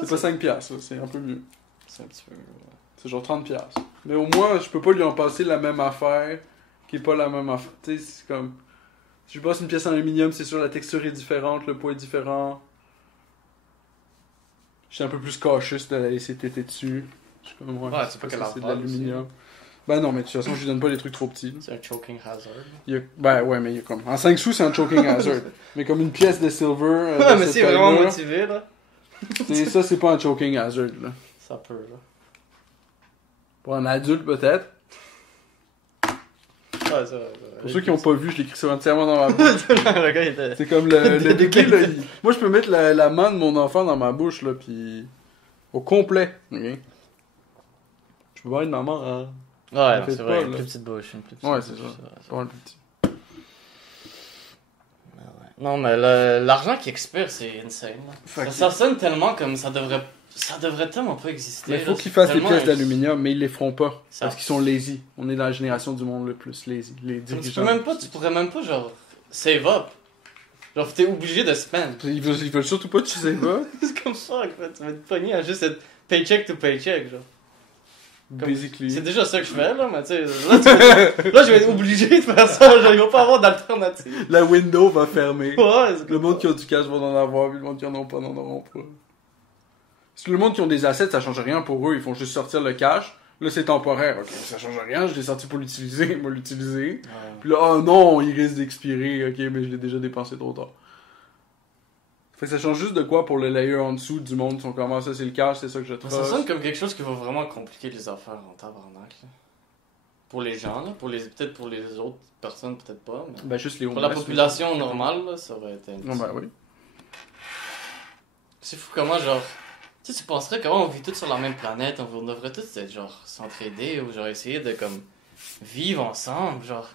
C'est pas 5$, là, c'est un peu mieux. C'est un petit peu mieux. Ouais. C'est genre 30$. Mais au moins, je peux pas lui en passer la même affaire qui est pas la même affaire. Tu sais, c'est comme. Si je passe une pièce en aluminium, c'est sûr, la texture est différente, le poids est différent. Je suis un peu plus cautious de la laisser téter dessus. Je suis comme, Ouais, c'est pas que c'est de l'aluminium. Ben non, mais de toute façon, je lui donne pas des trucs trop petits. C'est un choking hazard. Ben ouais, mais il y a comme. En 5 sous, c'est un choking hazard. Mais comme une pièce de silver. Ouais, mais c'est vraiment motivé là. Ça, c'est pas un choking hazard, là. Ça peut, là. Pour un adulte, peut-être. Ouais, ça. Pour ceux qui n'ont pas vu, je l'écris sur entièrement dans ma bouche. Le gars, il était. C'est comme le déclic, là. Moi, je peux mettre la main de mon enfant dans ma bouche, là, puis. Au complet. Ok? Je peux voir une maman. Ouais, non, fait c'est vrai, pas, une là. plus petite bouche. Une plus petite Ouais, bouche, c'est ça. ça. Pas mal plus petit. Non, mais l'argent qui expire, c'est insane. Là. Ça sonne tellement comme ça devrait tellement pas exister. Mais il faut là, qu'ils fassent des tellement pièces d'aluminium, mais ils les feront pas. Ça- Parce qu'ils sont lazy. On est dans la génération du monde le plus lazy. Les dirigeants. Tu pourrais même pas, genre, save up. Genre, t'es obligé de spend. Ils veulent surtout pas que tu sais pas. C'est comme ça, en fait. Tu vas te pogner à juste être paycheck to paycheck, genre. Basically. C'est déjà ça que je fais, là, mais tu sais, là, je vais être obligé de faire ça. Genre, il va pas avoir d'alternative. La window va fermer. Ouais, c'est Le monde qui a du cash va en avoir, puis le monde qui en a pas n'en auront pas. Parce que le monde qui ont des assets, ça change rien pour eux, ils font juste sortir le cash. Là, c'est temporaire, ok, ça change rien, je l'ai sorti pour l'utiliser, il va l'utiliser. Ouais. Puis là, oh non, il risque d'expirer, ok, mais je l'ai déjà dépensé trop tard. Fait que ça change juste de quoi pour le layer en dessous du monde, ils sont comme, ah, ça c'est le cash, c'est ça que je Mais trust. ça sonne comme quelque chose qui va vraiment compliquer les affaires en tabarnak, là. Pour les gens, là. Peut-être pour les autres personnes, peut-être pas, mais... Ben, juste les Pour la homeless, population mais- normale, là, ça aurait été... Non, ben oui. C'est fou comment, genre... Tu sais, tu penserais comment on vit tous sur la même planète, on devrait tous être, genre, s'entraider ou, genre, essayer de, comme, vivre ensemble, genre...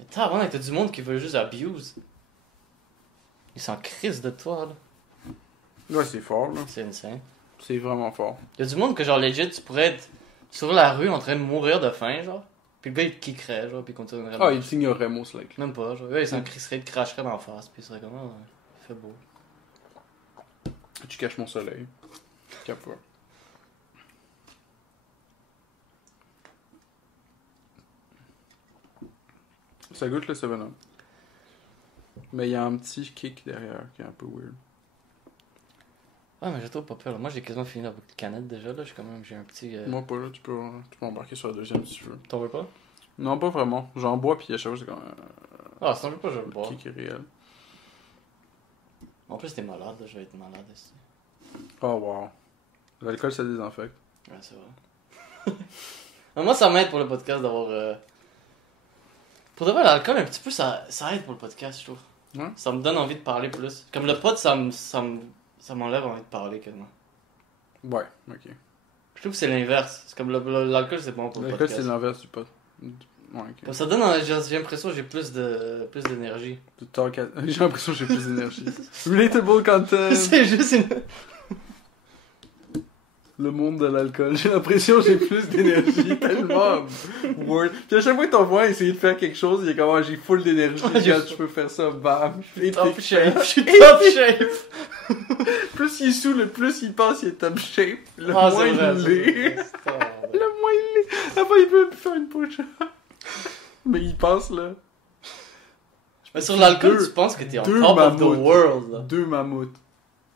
Mais tabarnak, t'as du monde qui veut juste abuse. Ils s'en crissent de toi, là. Ouais, c'est fort, là. C'est insane. C'est vraiment fort. Il y a du monde que, genre, legit, tu pourrais être sur la rue en train de mourir de faim, genre. Puis le gars, il te kickerait, genre, puis il continuerait. Ah, il t'ignorait, mon slack. Même pas, genre. Ouais, il s'en crisserait, il te cracherait d'en face, puis il serait comme, ah, ouais, il fait beau. Tu caches mon soleil. Capote. Ça goûte le 7-Up. Mais il y a un petit kick derrière qui est un peu weird. Ah, mais j'ai trop pas peur, là. Moi, j'ai quasiment fini avec la canette déjà, là. J'ai un petit. Moi pas là, tu peux embarquer sur la deuxième si tu veux. T'en veux pas? Non, pas vraiment. J'en bois puis à chaque fois c'est comme Ah, si t'en veux pas, je vais le boire. kick est réel. En plus, t'es malade, là. Je vais être malade ici. Oh wow. L'alcool ça désinfecte. Ouais, c'est vrai. Mais moi, ça m'aide pour le podcast d'avoir. Pour de vrai, l'alcool, un petit peu, ça aide pour le podcast, je trouve. Ouais. Ça me donne envie de parler plus. Comme le pot, ça m'enlève envie de parler, quasiment. Ouais, ok. Je trouve que c'est l'inverse. C'est comme l'alcool, c'est bon pour le L'alcool podcast. c'est l'inverse du pot. Ouais, ok. Comme ça donne, j'ai l'impression que j'ai plus d'énergie. Du talk à- J'ai l'impression que j'ai plus d'énergie. Relatable content. C'est juste une... Le monde de l'alcool. J'ai l'impression que j'ai plus d'énergie. Tellement. Word. Puis à chaque fois que t'en vois essayer de faire quelque chose, il est comme, ah, j'ai full d'énergie. Regarde, je peux faire ça. Bam. Je suis top shape. Je suis top shape. Plus il est sous, le plus il pense qu'il est top shape. Le Ah, moins c'est vrai, il c'est l'est. vrai. Le moins il l'est. Après, il peut plus faire une push-up. Mais il pense, là. Mais sur l'alcool, Deux- tu penses que t'es on deux top of the mammouths. world, là. 2 mammouths.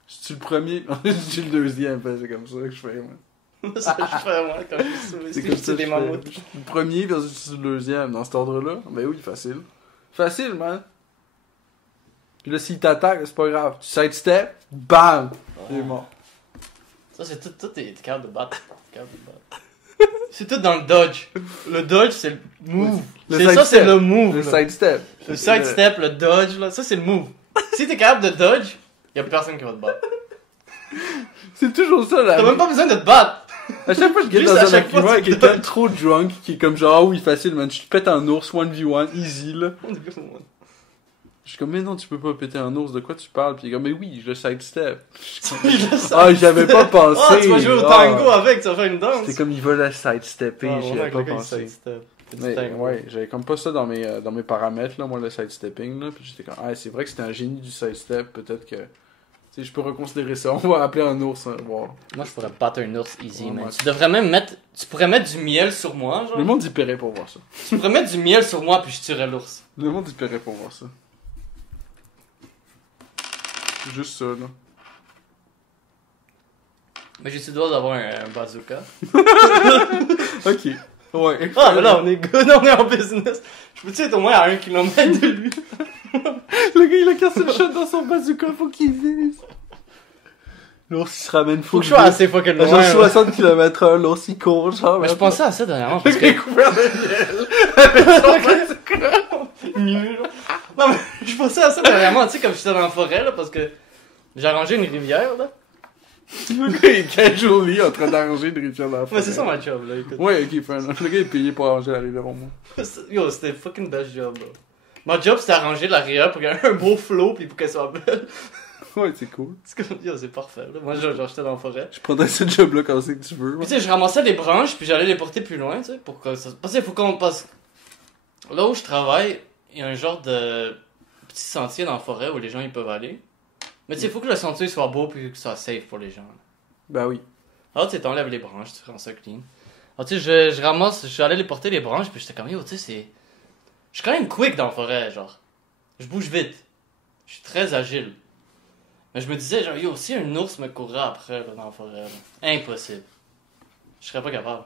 Je suis le premier, je suis le deuxième, c'est comme ça que je fais, moi. Ça, je fais moi quand je suis sous. C'est C'est comme ça des que je fais. mammouths. Je suis le premier versus je suis le deuxième, dans cet ordre-là. Ben oui, facile. Facile, man. Puis là, s'il t'attaque, c'est pas grave. Tu sidestep, bam! Il est mort. Ça, c'est tout, t'es capable de battre. T'es capable de battre. C'est tout dans le dodge. Le dodge, c'est le move. Le C'est ça, sidestep. c'est le move. Le là. sidestep. Le sidestep, le dodge, là, ça, c'est le move. Si t'es capable de dodge, y'a personne qui va te battre. C'est toujours ça, là. T'as même pas besoin de te battre. À chaque fois que je guette Juste dans à un chaque fois, argument avec tu quelqu'un trop drunk, qui est comme genre, ah oui, facile, man, je te pète un ours, 1v1, easy, là. Je suis comme, mais non, tu peux pas péter un ours, de quoi tu parles? Puis il est comme, mais oui, je le sidestep. Ah, j'avais pas pensé. Ah, tu vas jouer au Ah. tango avec, tu vas faire une danse. C'était comme, il va le sidestepper, Ah, j'y vraiment, avais pas avec le gars, il pensé. sidestep. C'est du Mais, tango. ouais, j'avais comme pas ça dans mes paramètres, là, moi, le sidestepping, là. Puis j'étais comme, ah, c'est vrai que c'était un génie du sidestep, peut-être que. Tu sais, je peux reconsidérer ça. On va appeler un ours, hein. Wow. Moi, je pourrais battre un ours easy, Ouais, man. moi, Tu devrais même mettre. Tu pourrais mettre du miel sur moi, genre. Le monde y paierait pour voir ça. Tu pourrais mettre du miel sur moi, puis je tuerais l'ours. Le monde y paierait pour voir ça. Juste ça, là. Mais j'ai-tu le droit d'avoir un bazooka? Ok. Ouais. Ah, mais là, on est good, on est en business. Je peux-tu être au moins à 1 km de lui? Le gars, il a cassé le shot dans son bazooka, faut qu'il vise. L'ours, il se ramène Faut que je sois assez fucking loin. Genre là. 60 km/h, l'ours, il court, genre. Mais je pensais à ça dernièrement, parce Il est que. couvert de miel. Avec son bazooka. Mieux, là. Non, mais je pensais à ça dernièrement, tu sais, comme j'étais dans la forêt, là, parce que j'ai arrangé une rivière, là. Le gars, il est casually en train d'arranger une rivière dans la forêt. Ouais, c'est ça ma job, là, écoute. Ouais, ok, fin. Le gars est payé pour arranger la rivière au moins. Yo, c'était fucking best job, là. Ma job, c'était arranger la rivière pour qu'elle ait un beau flow, puis pour qu'elle soit belle. Ouais, c'est cool. C'est comme, yo, c'est parfait, là. Moi, genre, j'étais dans la forêt. Je prendrais ce job-là quand c'est que tu veux. Puis tu sais, je ramassais les branches, puis j'allais les porter plus loin, tu sais, pour que ça... Parce qu'il faut qu'on passe... Là où je travaille, il y a un genre de petit sentier dans la forêt où les gens ils peuvent aller. Mais tu sais, il faut que le sentier soit beau, puis que ça soit safe pour les gens. Bah oui. Alors tu sais, t'enlèves les branches, tu rends ça clean. Alors tu sais, je ramasse, je suis allé les porter les branches, puis j'étais comme, yo, tu sais, c'est... Je suis quand même quick dans la forêt, genre. Je bouge vite. Je suis très agile. Mais je me disais, genre, yo, si un ours me courrait après, là, dans la forêt, là, impossible. Je serais pas capable.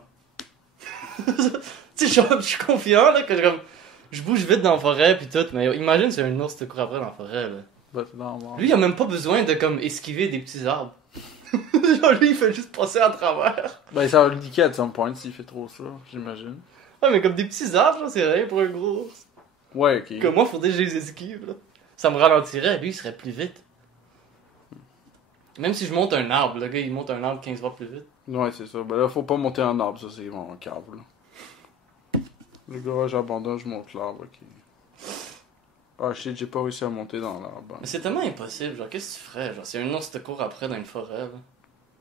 Tu sais, je suis confiant, là, que je bouge vite dans la forêt, puis tout, mais yo, imagine si un ours te court après dans la forêt, là. Bah, c'est normal. Lui, il a même pas besoin de, comme, esquiver des petits arbres. Genre, lui, il fait juste passer à travers. Ben, ça va le niquer à some point s'il fait trop ça, j'imagine. Ah, mais comme des petits arbres, là, c'est rien pour un gros ours. Ouais, ok. Comme moi, faudrait que je les esquive, là. Ça me ralentirait, lui, il serait plus vite. Même si je monte un arbre, le gars, il monte un arbre 15 fois plus vite. Ouais, c'est ça. Ben là, faut pas monter en arbre, ça, c'est vraiment cave, là. Le gars, j'abandonne, je monte l'arbre, ok. Ah, shit, j'ai pas réussi à monter dans l'arbre. Mais c'est tellement impossible, genre, qu'est-ce que tu ferais? Genre, si un ours te court après dans une forêt, là.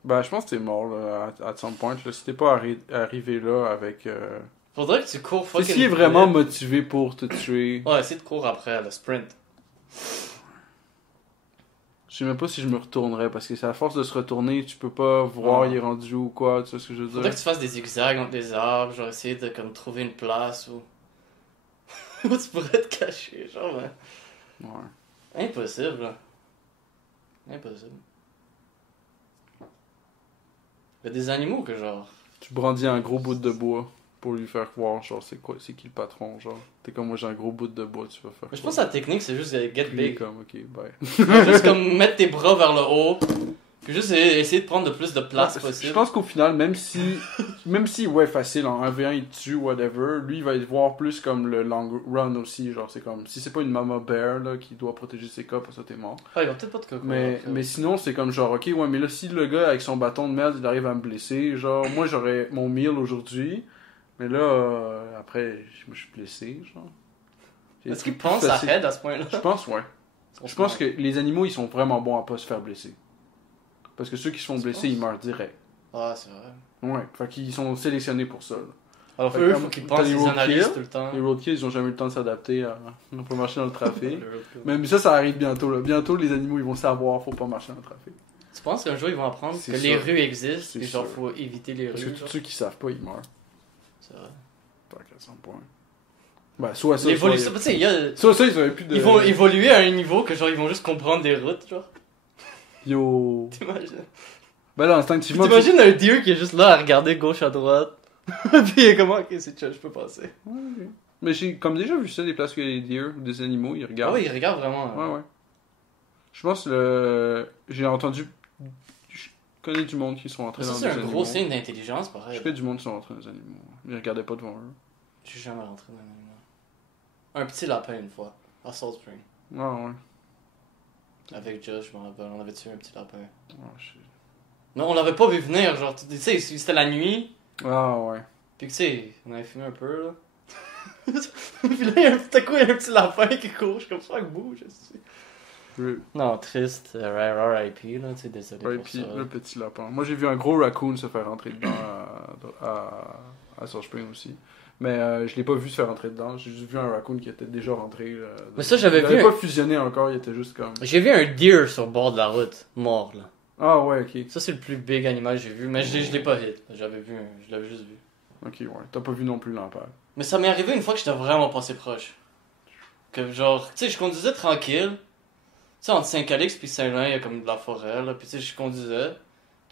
Ben, je pense que t'es mort, là, à some point, là. Si t'es pas arrivé là avec... Faudrait que tu cours fucking Si il est vraiment vite. motivé pour te tuer... Ouais, essaye de courir après, le sprint. Je sais même pas si je me retournerais, parce que c'est à force de se retourner, tu peux pas voir Ouais. il est rendu où ou quoi, tu sais ce que je veux Faudrait dire? que tu fasses des zigzags entre les arbres, genre, essayer de, comme, trouver une place où... où tu pourrais te cacher, genre, mais... Ouais. Impossible, là. Impossible. Il y a des animaux que, genre... Tu brandis un gros bout de bois pour lui faire croire, genre, c'est quoi, c'est qui le patron, genre. T'es comme, moi j'ai un gros bout de bois, tu vas faire Mais je pense que la technique, c'est juste get Puis il est big. comme, ok, bye. Juste comme mettre tes bras vers le haut, puis juste essayer de prendre le plus de place Je possible. pense qu'au final, même si, ouais, facile, en 1v1 il tue, whatever, lui il va être voir plus comme le long run aussi, genre, c'est comme, si c'est pas une mama bear, là, qui doit protéger ses cas, parce que t'es mort. Ah, il va peut-être pas te coco. Mais sinon, c'est comme genre, ok, ouais, mais là, si le gars avec son bâton de merde, il arrive à me blesser, genre, moi j'aurais mon meal aujourd'hui, mais là, après, moi je suis blessé, genre. Est-ce qu'il pense à facile. head à ce point-là? Je pense, ouais. Je pense que les animaux, ils sont vraiment bons à pas se faire blesser. Parce que ceux qui se font blesser, ils meurent direct. Ah, c'est vrai. Ouais, fait qu'ils sont sélectionnés pour ça. Là. Alors, Fait eux, que faut qu'ils t'as pensent les les analysent roadkill. tout le temps. Les roadkill, ils ont jamais eu le temps de s'adapter à ne pas marcher dans le trafic. Le roadkill. Mais ça arrive bientôt. Là. Bientôt, les animaux, ils vont savoir faut pas marcher dans le trafic. Tu penses qu'un jour ils vont apprendre C'est que sûr. les rues existent C'est et genre sûr. faut éviter les Parce que rues? tous genre? ceux qui savent pas, ils meurent. C'est vrai. Tant qu'à 100 points. Ben, soit ça, L'évolution, soit... tu sais, il y a. Soit ça, ils avaient plus de... Ils vont évoluer à un niveau que genre ils vont juste comprendre des routes, genre. Yo... T'imagines? Ben là, instinctivement... T'imagines un deer qui est juste là à regarder gauche à droite. Puis il est comme, ok, c'est chill, je peux passer. Ouais. Mais j'ai comme déjà vu ça, des places où il y a des deer ou des animaux, ils Ah regardent. oui, il regarde vraiment. Ouais, ouais. Je pense le... J'ai entendu... Je connais du monde qui sont entrés Ça, dans c'est des un animaux. gros signe d'intelligence, Je pareil. connais du monde qui sont entrés dans des animaux. Ils regardaient pas devant eux. Je suis jamais rentré dans un animal. Un petit lapin une fois, à Salt Spring. Ah ouais. Avec Josh, je me rappelle, on avait tué un petit lapin. Oh, shit. Non, on l'avait pas vu venir, genre, tu sais, c'était la nuit. Ah ouais. Puis tu sais, on avait fumé un peu, là. Puis là, il y a un petit, à coup, il y a un petit lapin qui court, je suis comme ça, qui bouge, je sais. Non, triste, R.I.P. là, tu sais, désolé Ouais, pour puis ça. le petit lapin. Moi, j'ai vu un gros raccoon se faire rentrer dedans à Salt Spring aussi. Mais je l'ai pas vu se faire rentrer dedans. J'ai juste vu un raccoon qui était déjà rentré. Mais ça, j'avais il vu avait pas fusionné encore, il était juste comme... J'ai vu un deer sur le bord de la route, mort, là. Ah ouais, ok. Ça, c'est le plus big animal que j'ai vu, mais je l'ai pas hit. Je l'avais juste vu. Ok, ouais. T'as pas vu non plus l'empire. Mais ça m'est arrivé une fois que j'étais vraiment passé proche. Que genre, tu sais, je conduisais tranquille. Tu sais, entre Saint-Calix puis Saint-Laurent, il y a comme de la forêt, là. Puis tu sais, je conduisais.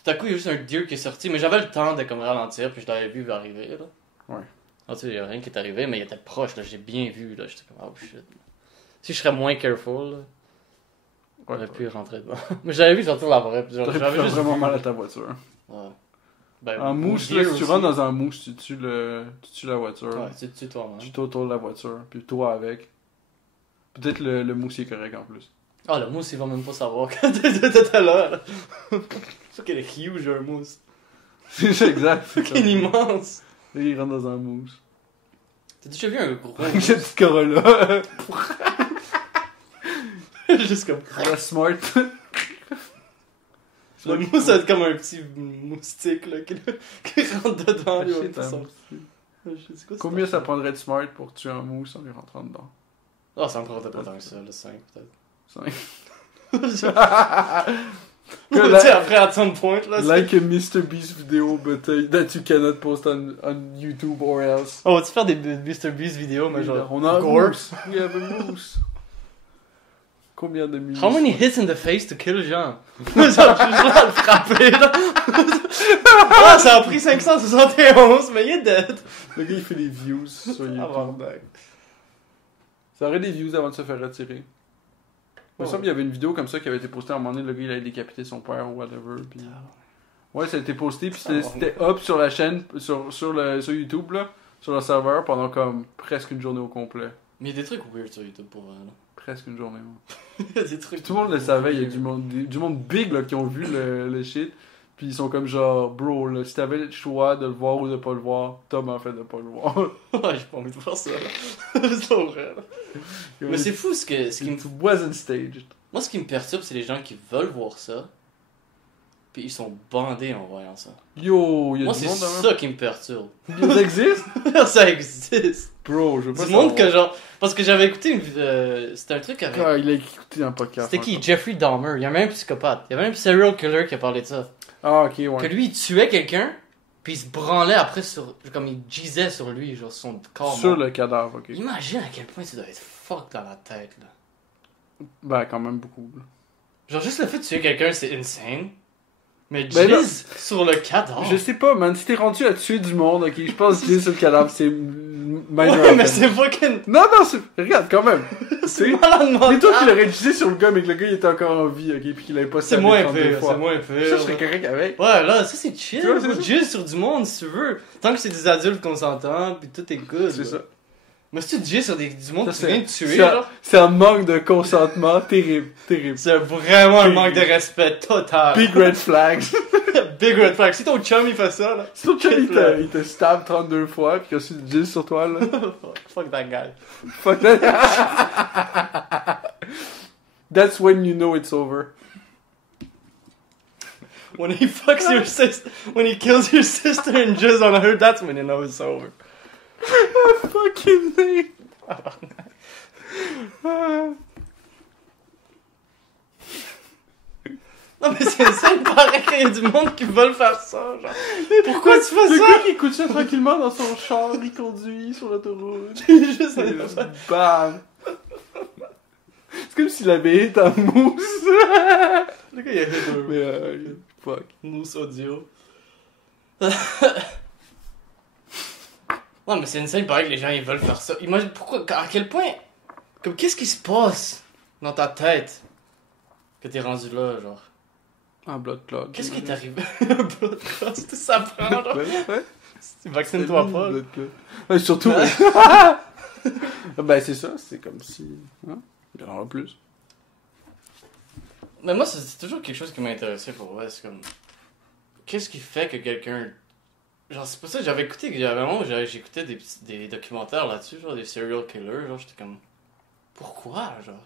Tout à coup, il y a juste un deer qui est sorti, mais j'avais le temps de comme ralentir, puis je l'avais vu arriver, là. Ouais. Ah, tu sais, il y a rien qui est arrivé, mais il était proche, là. J'ai bien vu, là. J'étais comme, oh shit. Si je serais moins careful, là, j'aurais pu rentrer dedans. Mais j'avais vu sortir la forêt, puis genre, T'aurais pu j'avais faire juste vraiment vu, mal à là. ta voiture. Ouais. Ben, En mouche, deer là, si tu aussi. rentres dans un mouche, tu tues la voiture. Ouais, tu tues toi-même. Tu t'autour de la voiture, puis toi avec. Peut-être le mousse est correct en plus. Ah, le mousse, il va même pas savoir quand t'étais là, là. C'est sûr qu'il est huge, un mousse. C'est ça, exact. c'est Il est immense. Là, il rentre dans un mousse. T'as déjà vu un gros Avec cette mousse? petite Corolla. Juste comme... La smart. Le mousse, ça va être comme un petit moustique, là, qui rentre dedans, lui, Shit, un ça. mousse. Je sais quoi, Combien ça prendrait de smart pour tuer un mousse en lui rentrant dedans? Ah, ça me prendrait pas tant que ça, le 5, peut-être. 5. Tu sais, après, à some point, là, Like a Mr. Beast video, but that you cannot post on YouTube or else. On va-tu faire des Mr. Beast vidéos, mais genre... On a un gore? mousse. We have a mousse. Combien de minutes? How many hits in the face to kill Jean? Genre, je suis juste là à le frapper, là. Ah, ça a pris 571, mais il est dead. Le gars, il fait des views sur YouTube. Tabarnak. Ça aurait des views avant de se faire retirer. Il me semble qu'il y avait une vidéo comme ça qui avait été postée à un moment donné, le gars il avait décapité son père ou whatever. Puis... Ouais, ça a été posté, puis c'était up sur la chaîne, sur YouTube, là, sur le serveur pendant comme presque une journée au complet. Mais il y a des trucs weird sur YouTube pour vrai, là. Presque une journée. Moi. Il y a des trucs. Puis tout le monde le savait, il y a du monde big là, qui ont vu le shit. Puis ils sont comme genre, bro, là, si t'avais le choix de le voir ou de pas le voir, Tom en fait de pas le voir. Ouais, j'ai pas envie de voir ça, là. C'est pas vrai, là. Mais c'est fou ce qui me... It wasn't staged. Moi, ce qui me perturbe, c'est les gens qui veulent voir ça. Puis ils sont bandés en voyant ça. Yo, il y a Moi, du c'est monde ça qui me perturbe. Ça existe? Ça existe. Bro, je veux pas Du monde savoir. que genre. Parce que j'avais écouté une. C'était un truc avec. Ah, il a écouté un podcast. C'était qui? encore. Jeffrey Dahmer. Il y avait un psychopathe. Il y avait un serial killer qui a parlé de ça. Ah, ok, Que ouais. lui, il tuait quelqu'un. Puis il se branlait après sur. Comme il gisait sur lui, genre son corps. Sur mort. le cadavre, ok. Imagine à quel point ça doit être fuck dans la tête, là. Ben, quand même beaucoup. Là. Genre, juste le fait de tuer quelqu'un, c'est insane. Mais Ben là- jizz sur le cadavre. Je sais pas, man, si t'es rendu à tuer du monde, ok, je pense que tuer sur le cadavre, c'est minor Ouais, mais offense. c'est fucking. Non, non, regarde, quand même. C'est C'est- malade Mais toi qui mental. l'aurais utilisé sur le gars, mais que le gars il était encore en vie, ok, puis qu'il avait pas C'est stabbé moins 32 pire, fois. c'est moins Ça, pire. je serais correct avec. Ouais, là, ça c'est chill. Tu vois, c'est Faut ça. juste sur du monde si tu veux. Tant que c'est des adultes consentants, pis tout est good. C'est là. ça. Mais si tu dis sur du monde Ça, que tu viens de tuer, ça- genre, C'est un manque de consentement terrible, terrible. c'est vraiment un manque de respect total. Big red flags. Big red flag. Si ton chum il fait ça, là. Si ton chum il te stab 32 fois, pis qu'il a reçu du gel sur toi, là. Fuck that guy. Fuck that. That's when you know it's over. When he fucks your sister, when he kills your sister and jizz on her, that's when you know it's over. Fucking name. Non mais c'est ça, il paraît qu'il y a du monde qui veulent faire ça, genre. Pourquoi tu fais Le ça? gars qui écoute ça tranquillement dans son char, il conduit sur l'autoroute. Juste Bam! C'est comme s'il avait été en mousse. Le gars il a fait deux. Mais fuck. Mousse audio. Non mais c'est insane, il paraît que les gens ils veulent faire ça. Imagine pourquoi, à quel point, comme qu'est-ce qui se passe dans ta tête que t'es rendu là, genre. Un blood clot. Qu'est-ce qui t'est arrivé? Un blood clot, c'est ça prend, genre. Ouais. Vaccine-toi pas. Blood clot. Ouais, surtout. Ben c'est ça, c'est comme si. Hein? Il y en aura plus. Mais moi, c'est toujours quelque chose qui m'a intéressé pour vrai. C'est comme. Qu'est-ce qui fait que quelqu'un. Genre, c'est pour ça que j'avais écouté. Il y avait un moment où j'écoutais des documentaires là-dessus, genre des serial killers. Genre, j'étais comme. Pourquoi, genre?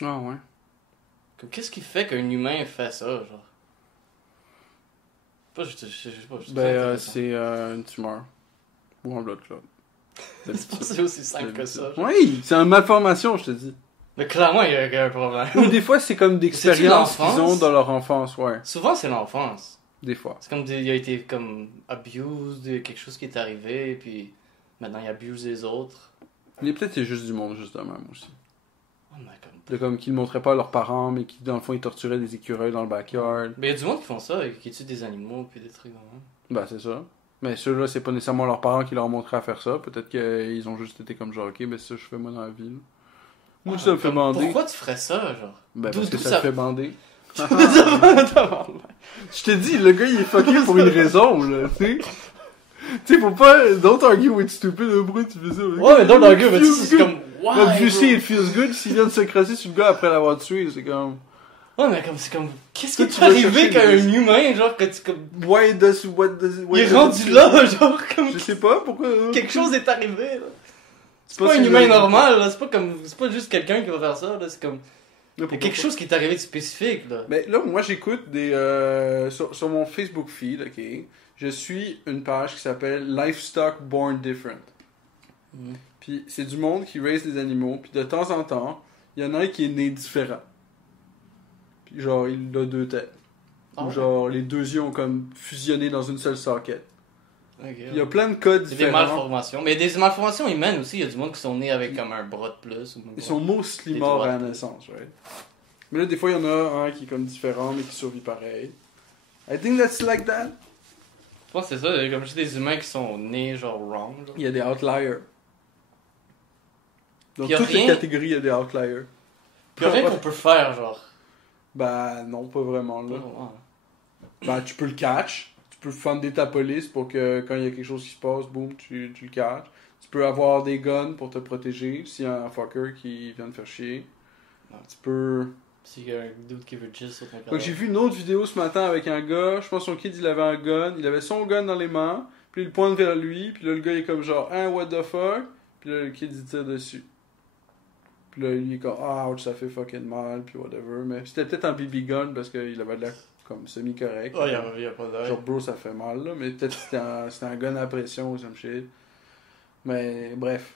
Ah ouais. Comme, qu'est-ce qui fait qu'un humain fait ça, genre? Pas, je sais pas. C'est une tumeur. Ou un blood clot. C'est pas c'est aussi simple que ça. Genre. Oui, c'est une malformation, je te dis. Mais clairement, il y a un problème. Ou des fois, c'est comme d'expériences C'est-tu qu'ils ont l'enfance? dans leur enfance, ouais. Souvent, c'est l'enfance. Des fois. C'est comme il a été comme abused, quelque chose qui est arrivé, puis maintenant il abuse les autres. Mais peut-être c'est juste du monde, juste de même aussi. Oh my god. Comme qu'ils ne montraient pas à leurs parents, mais qui, dans le fond, ils torturaient des écureuils dans le backyard. Mais il y a du monde qui font ça, qui tuent des animaux, puis des trucs comme ça. Ben, c'est ça. Mais ceux-là, c'est pas nécessairement leurs parents qui leur ont montré à faire ça. Peut-être qu'ils ont juste été comme genre, ok, ben c'est ça que je fais moi dans la vie. Là. Moi, ça me fait bander. Pourquoi tu ferais ça, genre? Ben, parce que D'où ça te fait bander. Je Je te dis, le gars, il est fucké pour une raison, là, tu sais. Tu sais, faut pas. Don't argue with stupid, pourquoi tu fais ça? Ouais, mais don't argue, mais tu sais, c'est comme. Why, Obviously, bro? it feels good s'il vient de se crasser sur le gars après l'avoir tué, c'est comme. Ouais, mais comme, c'est comme. Qu'est-ce Toi, qui tu peut vas arriver chercher qu'un des- humain, genre, que tu comme. What does Il est rendu là, genre, comme. Je sais pas pourquoi. Quelque chose est arrivé, là. C'est pas pas un si humain le- normal, là. C'est pas comme. C'est pas juste quelqu'un qui va faire ça, là. C'est comme. Là, Il y a quelque chose qui est arrivé de spécifique, là. Mais là, moi, j'écoute des. Sur mon Facebook feed, ok. Je suis une page qui s'appelle Livestock Born Different. Mm. Puis c'est du monde qui raise des animaux. Puis de temps en temps, il y en a un qui est né différent. Puis genre, il a deux têtes. Ah Ou ouais? genre, les deux yeux ont comme fusionné dans une seule socket. Ok. Puis il y a plein de codes C'est des différents. malformations. Mais des malformations humaines aussi, il y a du monde qui sont nés avec comme un bras de plus. Ou Ils sont mostly Des morts à la droites. naissance, right? Mais là, des fois, il y en a un qui est comme différent, mais qui survit pareil. I think that's like that. Je pense que c'est ça, comme juste des humains qui sont nés genre wrong. Genre. Il y a des outliers. Dans Puis y a toutes les rien- catégories, il y a des outliers. Puis y a rien qu'on peut faire, genre. Ben, non, pas vraiment, là. Ouais. Ben, tu peux le catch. Tu peux funder ta police pour que quand il y a quelque chose qui se passe, boum, tu le catches. Tu peux avoir des guns pour te protéger s'il y a un fucker qui vient te faire chier. Ouais. Tu peux... S'il y a un dude qui veut juste sur ton Donc, cadavre. j'ai vu une autre vidéo ce matin avec un gars. Je pense que son kid, il avait un gun. Il avait son gun dans les mains. Puis il le pointe vers lui. Puis là, le gars, il est comme genre, hein, what the fuck? Puis là, le kid, il tire dessus. Puis là, lui, il est comme, ouch, ça fait fucking mal. Puis whatever. Mais c'était peut-être un BB gun parce qu'il avait de l'air comme semi-correct. Oh, y a pas d'œil. Genre, bro, ça fait mal, là. Mais peut-être que c'était un gun à pression ou some shit. Mais bref.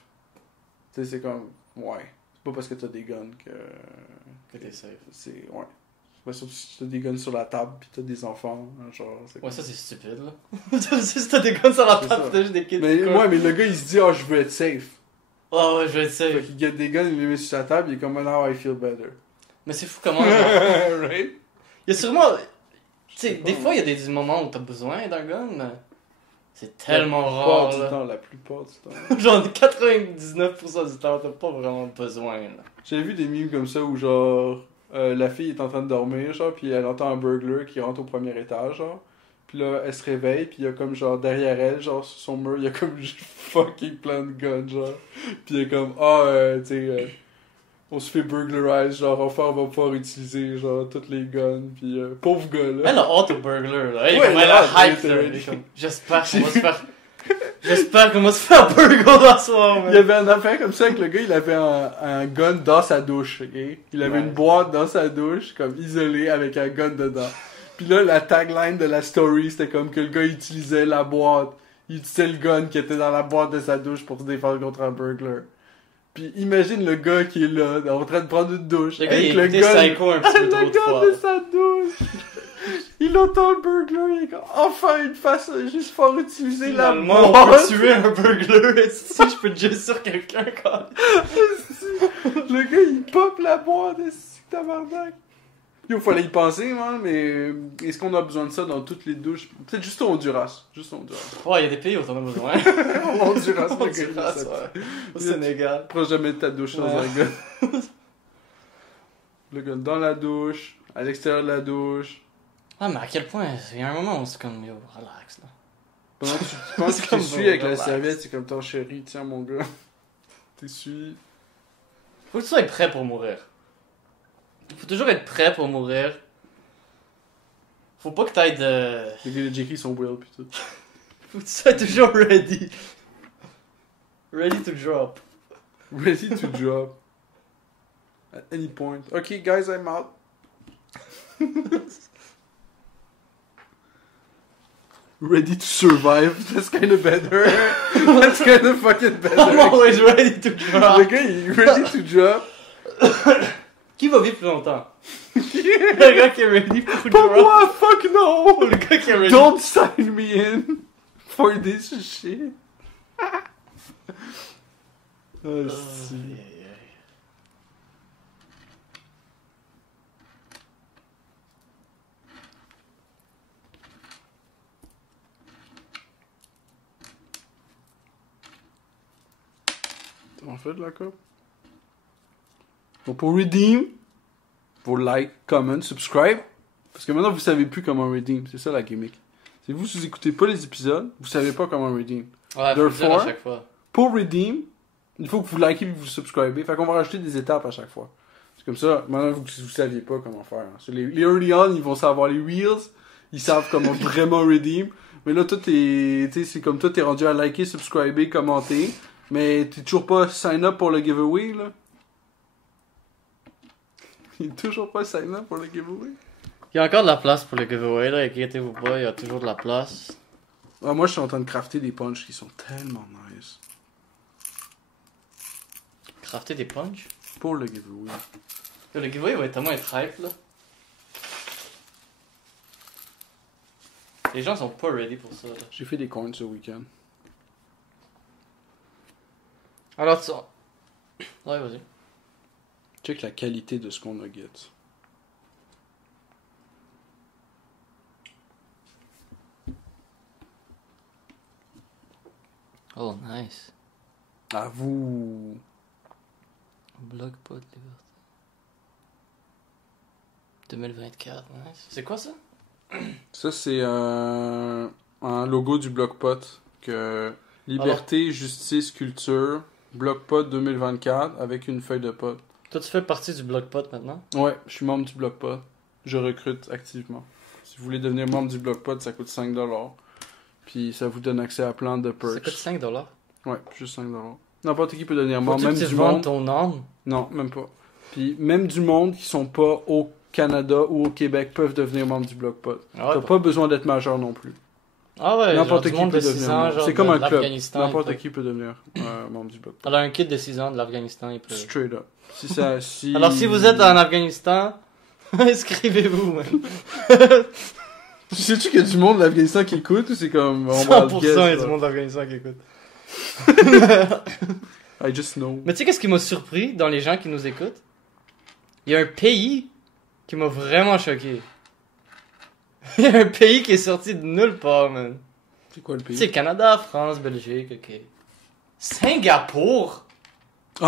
Tu sais, c'est comme, ouais. C'est pas parce que t'as des guns que. Que t'es safe. C'est. Ouais. C'est pas surtout si t'as des guns sur la table pis t'as des enfants. Hein, genre, c'est Ouais, comme- ça c'est stupide, là. Si t'as des guns sur la C'est table, ça. t'as juste des kids. Mais, qui courent. ouais, mais le gars, il se dit, oh, je veux être safe. Oh, ouais, je vais être Fait safe. qu'il get des guns, il les met sur sa table, il est comme, now I feel better. Mais c'est fou comment. genre, Right? Il y a sûrement. Tu sais, sais pas, des fois, il y a des moments où t'as besoin d'un gun, mais. C'est tellement La rare, plupart du là. temps, la plupart du temps. Genre, 99% du temps, t'as pas vraiment besoin, là. J'ai vu des memes comme ça où, genre, la fille est en train de dormir, genre, puis elle entend un burglar qui rentre au premier étage, genre. Puis là, elle se réveille, puis il y a comme, genre, derrière elle, genre, sur son mur, il y a comme juste fucking plein de guns, genre. Puis il est comme, tu sais, on se fait burglarize, genre, enfin, on va pouvoir utiliser, genre, toutes les guns, puis pauvre gars, là. Elle a hâte au burglar, là. Elle, Ouais, comme, elle elle a a hâte, hype, là. literally. Elle est comme, j'espère qu'on va se faire. J'espère qu'on va se faire burgle à soir, Il y man. avait une affaire comme ça avec le gars, il avait un gun dans sa douche, ok? Il avait Ouais. une boîte dans sa douche, comme isolée, avec un gun dedans. Puis là, la tagline de la story, c'était comme que le gars utilisait la boîte. Il utilisait le gun qui était dans la boîte de sa douche pour se défendre contre un burglar. Puis imagine le gars qui est là, en train de prendre une douche. Le gars, avec il le écoutait gun, Psycho un petit peu trop le de gun fois. de sa douche. Il entend le burglar, il est comme, enfin une façon juste fort utiliser la Finalement, on boîte. peut tuer un burglar. Si je peux te sur quelqu'un quand. Le gars, il pop la boîte, c'est tabarnak. Il fallait y penser, man, mais est-ce qu'on a besoin de ça dans toutes les douches? Peut-être juste au Honduras. Juste au Honduras. Ouais, il y a des pays où t'en as besoin. Au Honduras, le gars, il Honduras, sait. ouais. Au Sénégal. Prends jamais de ta douche dans Ouais. un gun. Le gun dans la douche, à l'extérieur de la douche. Ah, mais à quel point, il y a un moment où c'est comme, yo, relax, là. Pendant que tu penses C'est que comme tu suis avec la relax. serviette, c'est comme ton chéri, tiens mon gars. T'essuies. Faut que tu sois prêt pour mourir. Faut toujours être prêt pour mourir. Faut pas que t'ailles de... Les gars de Jackie sont weird pis tout. Faut que tu sois toujours ready. Ready to drop. Ready to drop. At any point. Okay, guys, I'm out. Ready to survive. That's kind of better. That's kind of fucking better. I'm always ready to Le drop. gars, il est ready to drop. Qui va vivre plus longtemps? Le gars qui est ready pour Pas drop. moi, fuck Ou no! le gars qui est ready. Don't sign me in for this shit. Oh, si. Aïe, aïe, aïe. En fait, la coupe. Donc, pour redeem, pour like, comment, subscribe. Parce que maintenant, vous savez plus comment redeem. C'est ça la gimmick. Si vous écoutez pas les épisodes, vous savez pas comment redeem. Ouais, faut le dire à Therefore- chaque fois. Pour redeem, il faut que vous likez et vous subscribez. Fait qu'on va rajouter des étapes à chaque fois. C'est comme ça. Maintenant, vous saviez pas comment faire. Hein. Sur les early on, ils vont savoir les reels. Ils savent comment vraiment redeem. Mais là, toi, tu sais, c'est comme toi, t'es rendu à liker, subscriber, commenter. Mais t'es toujours pas sign up pour le giveaway, là. Il est toujours pas sign up pour le giveaway. Il y a encore de la place pour le giveaway, là. Inquiétez-vous pas, il y a toujours de la place. Ah, moi, je suis en train de crafter des punchs qui sont tellement nice. Crafter des punch. Pour le giveaway. Yo, le giveaway va tellement être hype, là. Les gens sont pas ready pour ça, là. J'ai fait des coins ce week-end. Alors, tu... Ouais, vas-y. Check la qualité de ce qu'on a get. Oh, nice. À vous. Blog pas de liberté. 2024, nice. C'est quoi ça? Ça, c'est un logo du Blockpot. Que Liberté, Justice, Culture, Blockpot 2024 avec une feuille de pot. Toi, tu fais partie du Blogpot maintenant? Ouais, je suis membre du Blockpot. Je recrute activement. Si vous voulez devenir membre du Blockpot, ça coûte 5$. Puis ça vous donne accès à plein de Ça perks. coûte 5$. Ouais, juste 5$. N'importe qui peut devenir membre, Faut-tu même que tu du vendes monde. ton âme? Non, même pas. Puis même du monde qui sont pas au Canada ou au Québec peuvent devenir membre du Blockpot. Ah T'as ouais, pas besoin d'être majeur non plus. ah ouais, N'importe genre qui du monde peut de 6 devenir ans, membre. genre C'est comme de un club. l'Afghanistan, N'importe il peut- qui peut devenir membre du Blockpot. Alors, un kid de 6 ans de l'Afghanistan, il peut... Straight up. Si ça, si... Alors, si vous êtes en Afghanistan, inscrivez-vous, man. Tu sais-tu qu'il y a du monde de l'Afghanistan qui écoute ou c'est comme... 100% il y a du monde d'Afghanistan qui écoute. I just know. Mais tu sais, qu'est-ce qui m'a surpris dans les gens qui nous écoutent? Il y a un pays qui m'a vraiment choqué. Il y a un pays qui est sorti de nulle part, man. C'est quoi le Tu pays? sais, Canada, France, Belgique, ok. Singapour? Oh,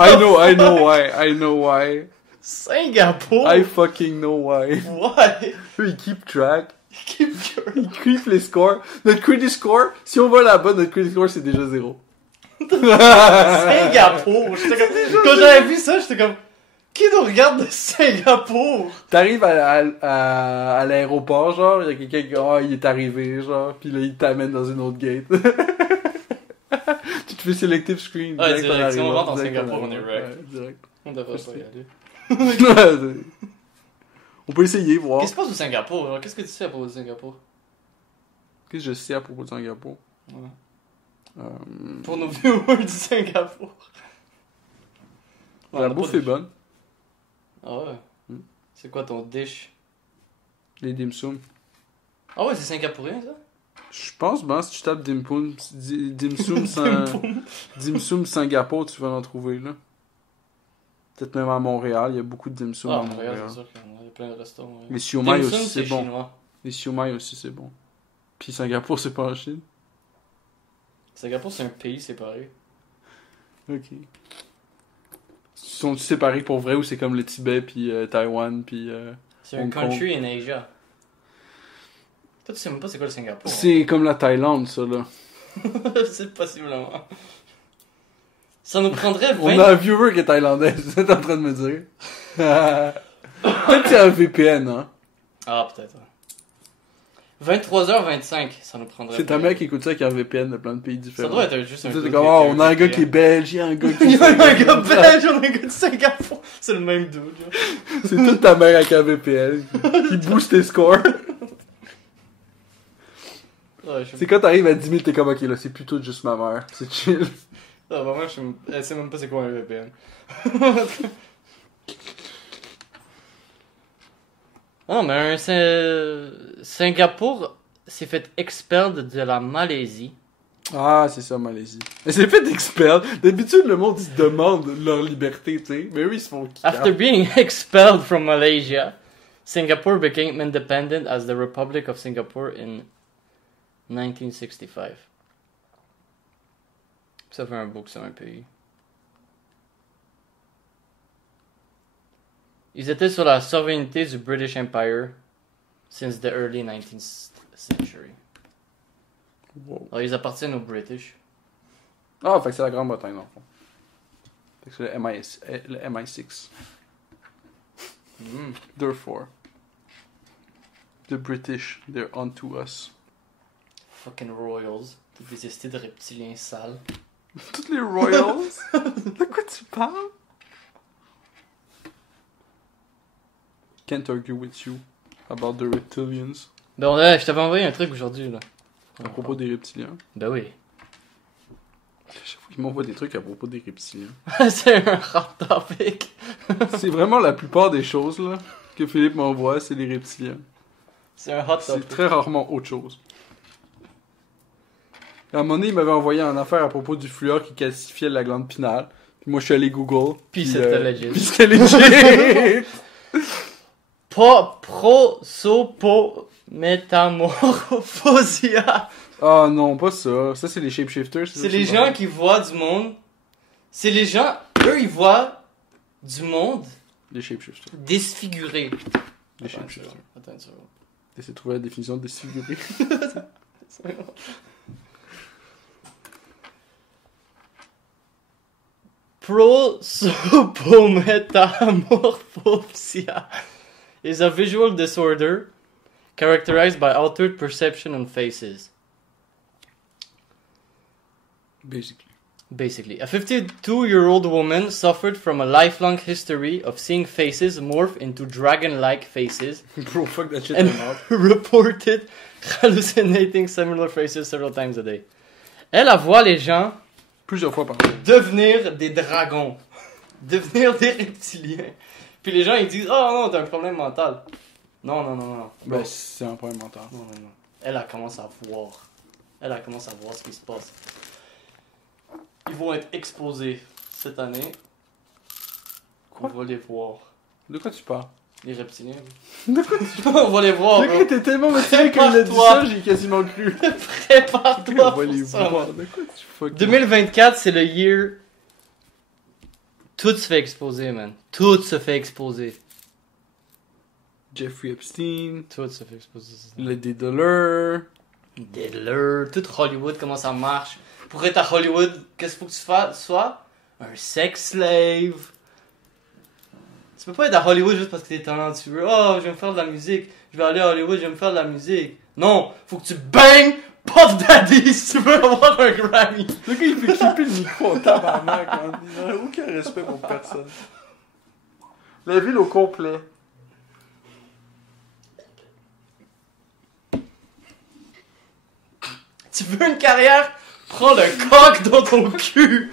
I know why. Singapour? I fucking know why. Why? Eux, ils keep track. Keep going. Ils keep les scores. Notre credit score, si on va là-bas, notre credit score, c'est déjà 0. Singapour? J'étais comme... Quand j'avais vu ça, j'étais comme... Qui nous regarde de Singapour? T'arrives à l'aéroport, genre, il y a quelqu'un qui, oh, il est arrivé, genre, pis là, il t'amène dans une autre gate. Tu te fais selective screen. Ouais, en direct. Si on arrivant, rentre en direct Singapour, en on est arrivant. wrecked. Ouais, direct. On devrait pas y aller. On peut essayer, voir. Qu'est-ce qui se passe au Singapour? Alors, qu'est-ce que tu sais à propos du Singapour? Qu'est-ce que je sais à propos de Singapour? Ouais. Pour nos viewers du Singapour. La bouffe est bonne. Ah ouais? C'est quoi ton dish? Les dim sum. Ah ouais, c'est singapourien ça? Je pense, ben, si tu tapes dim sum Singapour, tu vas en trouver, là. Peut-être même à Montréal, il y a beaucoup de dim sum Ah, à Montréal, Montréal. c'est sûr qu'il y a plein de restaurants. Les siomai Dim aussi, sum, c'est bon. chinois. Les siomai aussi, c'est bon. Puis Singapour, c'est pas en Chine. Singapour, c'est un pays séparé. Ok. Sont-ils séparés pour vrai ou c'est comme le Tibet, puis Taïwan, puis... C'est un Hong Kong. country in Asia. Toi, tu sais même pas c'est quoi le Singapour. C'est comme la Thaïlande, ça, là. C'est possiblement. Ça nous prendrait 20... On a un viewer qui est thaïlandais, c'est ce que t'es en train de me dire. Peut-être qu'il y a un VPN, hein. Ah, peut-être. 23h25, ça nous prendrait... C'est un mec qui écoute ça qui a un VPN de plein de pays différents. Ça doit être juste un... C'est comme, oh, on a un gars qui est belge, il y a un gars qui Il y est... a un gars belge, on a un gars de Singapour. C'est le même dude, là. C'est toute ta mère avec un VPN qui booste tes scores. Ouais, je sais C'est quand t'arrives à 10 000, t'es comme, ok, là, c'est plutôt juste ma mère. C'est chill. Ah, bah, moi, elle sait même pas c'est quoi un VPN. Ah, mais Singapour s'est fait expel de la Malaisie. Ah, c'est ça, Malaisie. Mais c'est fait d'expert. D'habitude, le monde, ils se demande leur liberté, tu sais. Mais eux, ils se font After being expelled from Malaysia, Singapore became independent as the Republic of Singapore in 1965. Ça fait un bout que c'est un pays. Ils étaient sur la souveraineté du British Empire since the early 19th century. Wow. Alors, ils appartiennent aux British. Ah, fait que c'est la Grande-Bretagne, dans le fond. Fait que c'est le MI6. Therefore, the British, they're onto us. Fucking Royals. Toutes des estis de reptiliens sales. Toutes les Royals? De quoi tu parles? Can't argue with you about the reptilians. Ben, ouais, je t'avais envoyé un truc aujourd'hui, là. À propos des reptiliens. Ben oui. Chaque fois qu'il m'envoie des trucs à propos des reptiliens. C'est un hot topic. C'est vraiment la plupart des choses là que Philippe m'envoie, c'est les reptiliens. C'est un hot C'est topic. très rarement autre chose. À un moment donné, il m'avait envoyé une affaire à propos du fluor qui calcifiait la glande pinale. Puis moi, je suis allé Google. Puis c'était legit. Puis c'était legit. Prosopométamorphosia. Ah non, pas ça. Ça, c'est les shapeshifters. C'est les gens qui voient du monde. C'est les gens, eux, ils voient du monde Les shapeshifters. défiguré. Les shapeshifters. Attends une seconde. Essaye de trouver la définition de défiguré. Prosopometamorphosia is a visual disorder characterized by altered perception on faces. Basically, a 52-year-old woman suffered from a lifelong history of seeing faces morph into dragon-like faces Bro, fuck that shit. and reported hallucinating similar faces several times a day. Elle voit les gens Plusieurs fois par jour. devenir des dragons, devenir des reptiliens. Puis les gens ils disent oh non t'as un problème mental. Non. Ben, c'est un problème mental. Non. Elle commence à voir. Elle commence à voir ce qui se passe. Ils vont être exposés cette année. Quoi? On va les voir. De quoi tu parles? Les reptiliens. De quoi tu parles? On va les voir. Le Bro. gars était tellement motivé quand il a dit Prépare-toi. ça, j'ai quasiment cru. Prépare-toi On va les pour ça. voir. De quoi tu fuck? 2024 c'est le year. Tout se fait exposer man. Tout se fait exposer. Jeffrey Epstein, Tout se fait exposer. le Diddler. Diddler, tout Hollywood, comment ça marche. Pour être à Hollywood, qu'est-ce qu'il faut que tu sois? Un sex slave. Tu peux pas être à Hollywood juste parce que t'es talentueux. Oh, je vais me faire de la musique. Je vais aller à Hollywood, je vais me faire de la musique. Non, faut que tu bangs Puff Daddy si tu veux avoir un Grammy. Le gars, il fait clipper le micro en tabarnak. Il n'a aucun respect pour personne. La ville au complet. veux une carrière, prends le coq dans ton cul.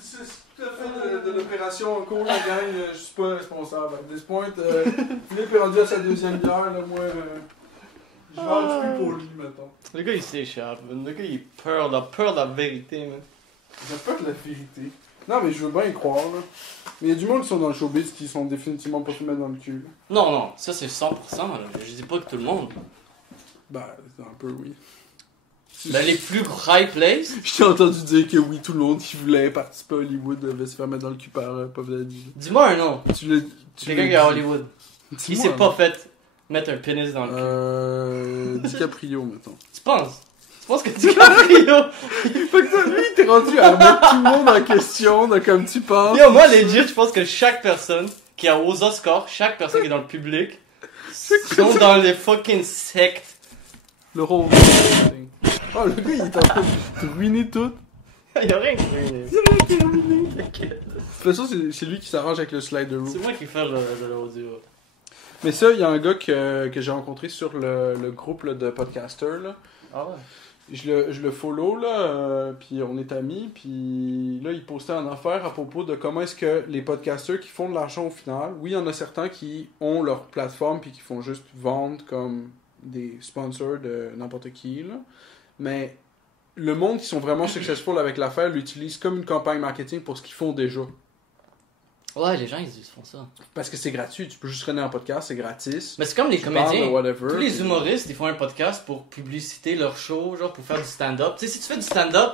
C'est tout à fait de l'opération en cours, la gang. Je suis pas responsable. À this point, Philippe est rendu à sa deuxième bière. Là, moi, je vais plus pour lui, maintenant. Le gars, il s'échappe, man. Le gars, il a peur de la vérité, man. J'ai peur de la vérité. Non, mais je veux bien y croire, là. Mais il y a du monde qui sont dans le showbiz qui sont définitivement pas se mettre dans le cul. Là. Non, ça c'est 100%. Là. Je dis pas que tout le monde. Ben, un peu, oui. Ben, les plus high places. Je t'ai entendu dire que oui, tout le monde qui voulait participer à Hollywood devait se faire mettre dans le cul par Puff Daddy. Dis-moi un nom. Quelqu'un qui est à Hollywood. Qui s'est pas fait mettre un pénis dans le cul. DiCaprio, mettons. Tu penses que DiCaprio. Fait que lui, t'es rendu à mettre tout le monde en question, de comme tu penses. Yo, moi, legit, je pense que chaque personne qui est aux Oscars, chaque personne qui est dans le public, sont dans les fucking sectes. Le rôle. Oh, le gars, il est en train de ruiner tout. Y'a rien qui ruine. De toute façon, c'est lui qui s'arrange avec le slider rule. C'est moi qui fais de l'audio. Mais ça, il y a un gars que j'ai rencontré sur le groupe là, de podcasters. Là. Ah ouais? Je le follow, là, puis on est amis, puis là, il postait en affaire à propos de comment est-ce que les podcasters qui font de l'argent au final, oui, il y en a certains qui ont leur plateforme puis qui font juste vendre comme des sponsors de n'importe qui, là. Mais le monde qui sont vraiment successful avec l'affaire l'utilise comme une campagne marketing pour ce qu'ils font déjà. Ouais, les gens, ils font ça. Parce que c'est gratuit, tu peux juste runner un podcast, c'est gratis. Mais c'est comme les Tu comédiens. parles de whatever, Tous les puis- humoristes, ils font un podcast pour publiciter leur show, genre pour faire du stand-up. Tu sais, si tu fais du stand-up,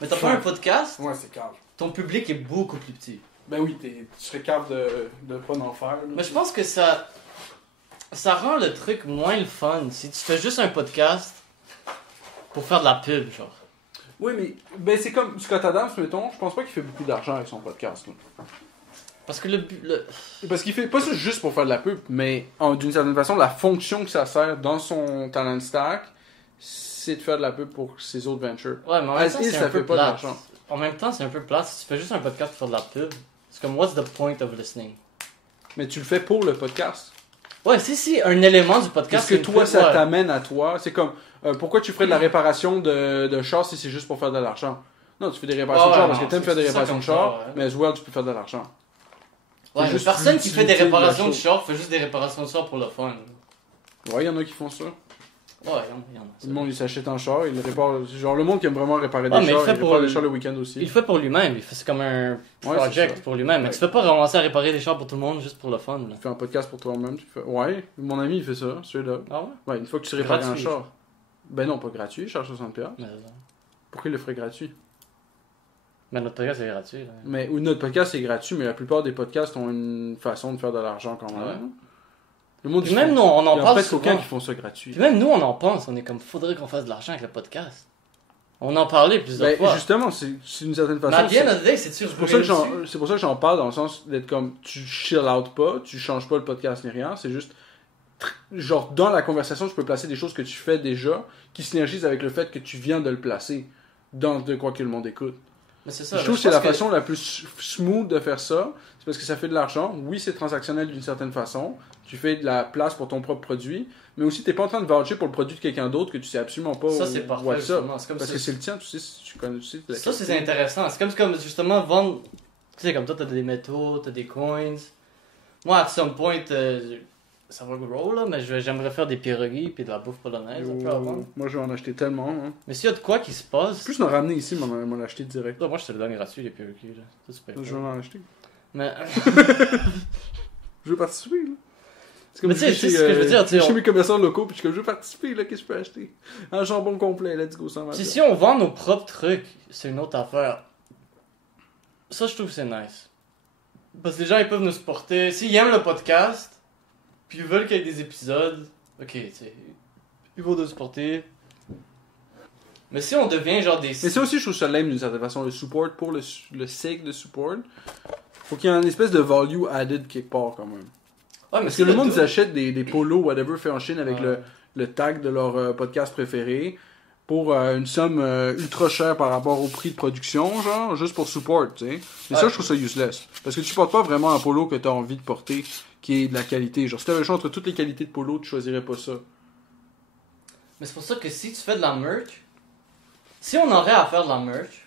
mais t'as pas un podcast, Ouais, c'est calme. ton public est beaucoup plus petit. Ben oui, tu serais capable de pas en faire. Là. Mais je pense que ça rend le truc moins le fun si tu fais juste un podcast pour faire de la pub, genre. Oui, mais ben c'est comme Scott Adams, mettons, je pense pas qu'il fait beaucoup d'argent avec son podcast. Là. Parce que le but. Parce qu'il fait pas ça juste pour faire de la pub, mais d'une certaine façon, la fonction que ça sert dans son talent stack, c'est de faire de la pub pour ses autres ventures. Ouais, mais en même temps, c'est ça un peu fait pas plate. d'argent. En même temps, c'est un peu plate. Si tu fais juste un podcast pour faire de la pub, c'est comme, what's the point of listening? Mais tu le fais pour le podcast. Ouais, si, un élément du podcast. Parce que c'est une toi, pub, ça ouais. t'amène à toi. C'est comme, pourquoi tu ferais de la réparation de char si c'est juste pour faire de l'argent? Non, tu fais des réparations de char parce que t'aimes faire des c'est ça réparations de comme char, ça, ouais. mais as well, tu peux faire de l'argent. Ouais, C'est juste personne qui fait des l'utilité de la réparations de chose. char fait juste des réparations de char pour le fun. Ouais, il y en a qui font ça. Ouais, il y en a. Le monde, il s'achète un char, il le répare. Genre, le monde qui aime vraiment réparer des Ah, mais chars, il fait il pour répare le- des chars le week-end aussi. Il le fait pour lui-même, c'est comme un Ouais, c'est project ça. pour lui-même. Mais Ouais. tu fais pas ramasser à réparer des chars pour tout le monde juste pour le fun. Là. Tu fais un podcast pour toi-même. Tu fais... Ouais, mon ami, il fait ça, celui-là. Ah ouais? Ouais, une fois que tu répares un Gratuit, char. Ben non, pas gratuit, il charge 60$. Mais, Pourquoi il le ferait gratuit? notre podcast c'est gratuit. Là. Mais ou notre podcast c'est gratuit, mais la plupart des podcasts ont une façon de faire de l'argent quand même. Ouais. Le monde, Puis ils même font- nous, on en il y a parle presque aucun souvent. qui font ça gratuit. Puis même nous, on en pense. On est comme, faudrait qu'on fasse de l'argent avec le podcast. On en parlait plusieurs Ben, fois. justement, c'est une certaine Mais façon. à the end of the day, c'est-tu C'est pour ça que j'en parle dans le sens d'être comme tu chill out pas, tu changes pas le podcast ni rien, c'est juste genre dans la conversation tu peux placer des choses que tu fais déjà qui synergisent avec le fait que tu viens de le placer dans de quoi que le monde écoute. Mais c'est ça. Je là, trouve que c'est la pense façon la plus smooth de faire ça, c'est parce que ça fait de l'argent, oui c'est transactionnel d'une certaine façon, tu fais de la place pour ton propre produit, mais aussi t'es pas en train de voucher pour le produit de quelqu'un d'autre que tu sais absolument pas Ça, c'est parfait, what's up. justement. C'est comme Parce ça. que c'est le tien, tu sais, tu connais, tu sais. Ça, c'est intéressant. C'est comme justement vendre. Tu sais, comme toi, t'as des métaux, t'as des coins. Moi, at some point, ça va grow là, mais j'aimerais faire des pierogies puis de la bouffe polonaise un peu avant. Moi je vais en acheter tellement. Hein. Mais s'il y a de quoi qui se passe. Plus m'en ramener ici, m'en acheter direct. Moi, je te le donne gratuit, les pierogies. Là. Ça, tu payes Je pas. vais en acheter. Mais. Je veux participer, là. C'est Mais tu sais, je vais c'est ce que je veux dire, tu sais, chez on- mes commerçants locaux, puis je suis comme, je veux participer, là, qu'est-ce que je peux acheter? Un jambon complet, let's go, sans Si on vend nos propres trucs, c'est une autre affaire. Ça, je trouve que c'est nice. Parce que les gens, ils peuvent nous supporter. S'ils aiment le podcast, puis ils veulent qu'il y ait des épisodes, ok, tu sais, ils vont nous supporter. Mais si on devient genre des... Mais ça aussi, je trouve ça lame d'une certaine façon, le support pour le sake de support. Faut qu'il y ait une espèce de value added quelque part, quand même. Ouais, mais Parce si que le monde, dude- ils achètent des polos, whatever, fait en Chine avec Ouais. le tag de leur podcast préféré. pour une somme ultra chère par rapport au prix de production, genre, juste pour support, tu sais. Mais ça, je trouve ça useless. Parce que tu portes pas vraiment un polo que t'as envie de porter, qui est de la qualité. Genre, si t'avais le choix entre toutes les qualités de polo, tu choisirais pas ça. Mais c'est pour ça que si tu fais de la merch, si on aurait à faire de la merch,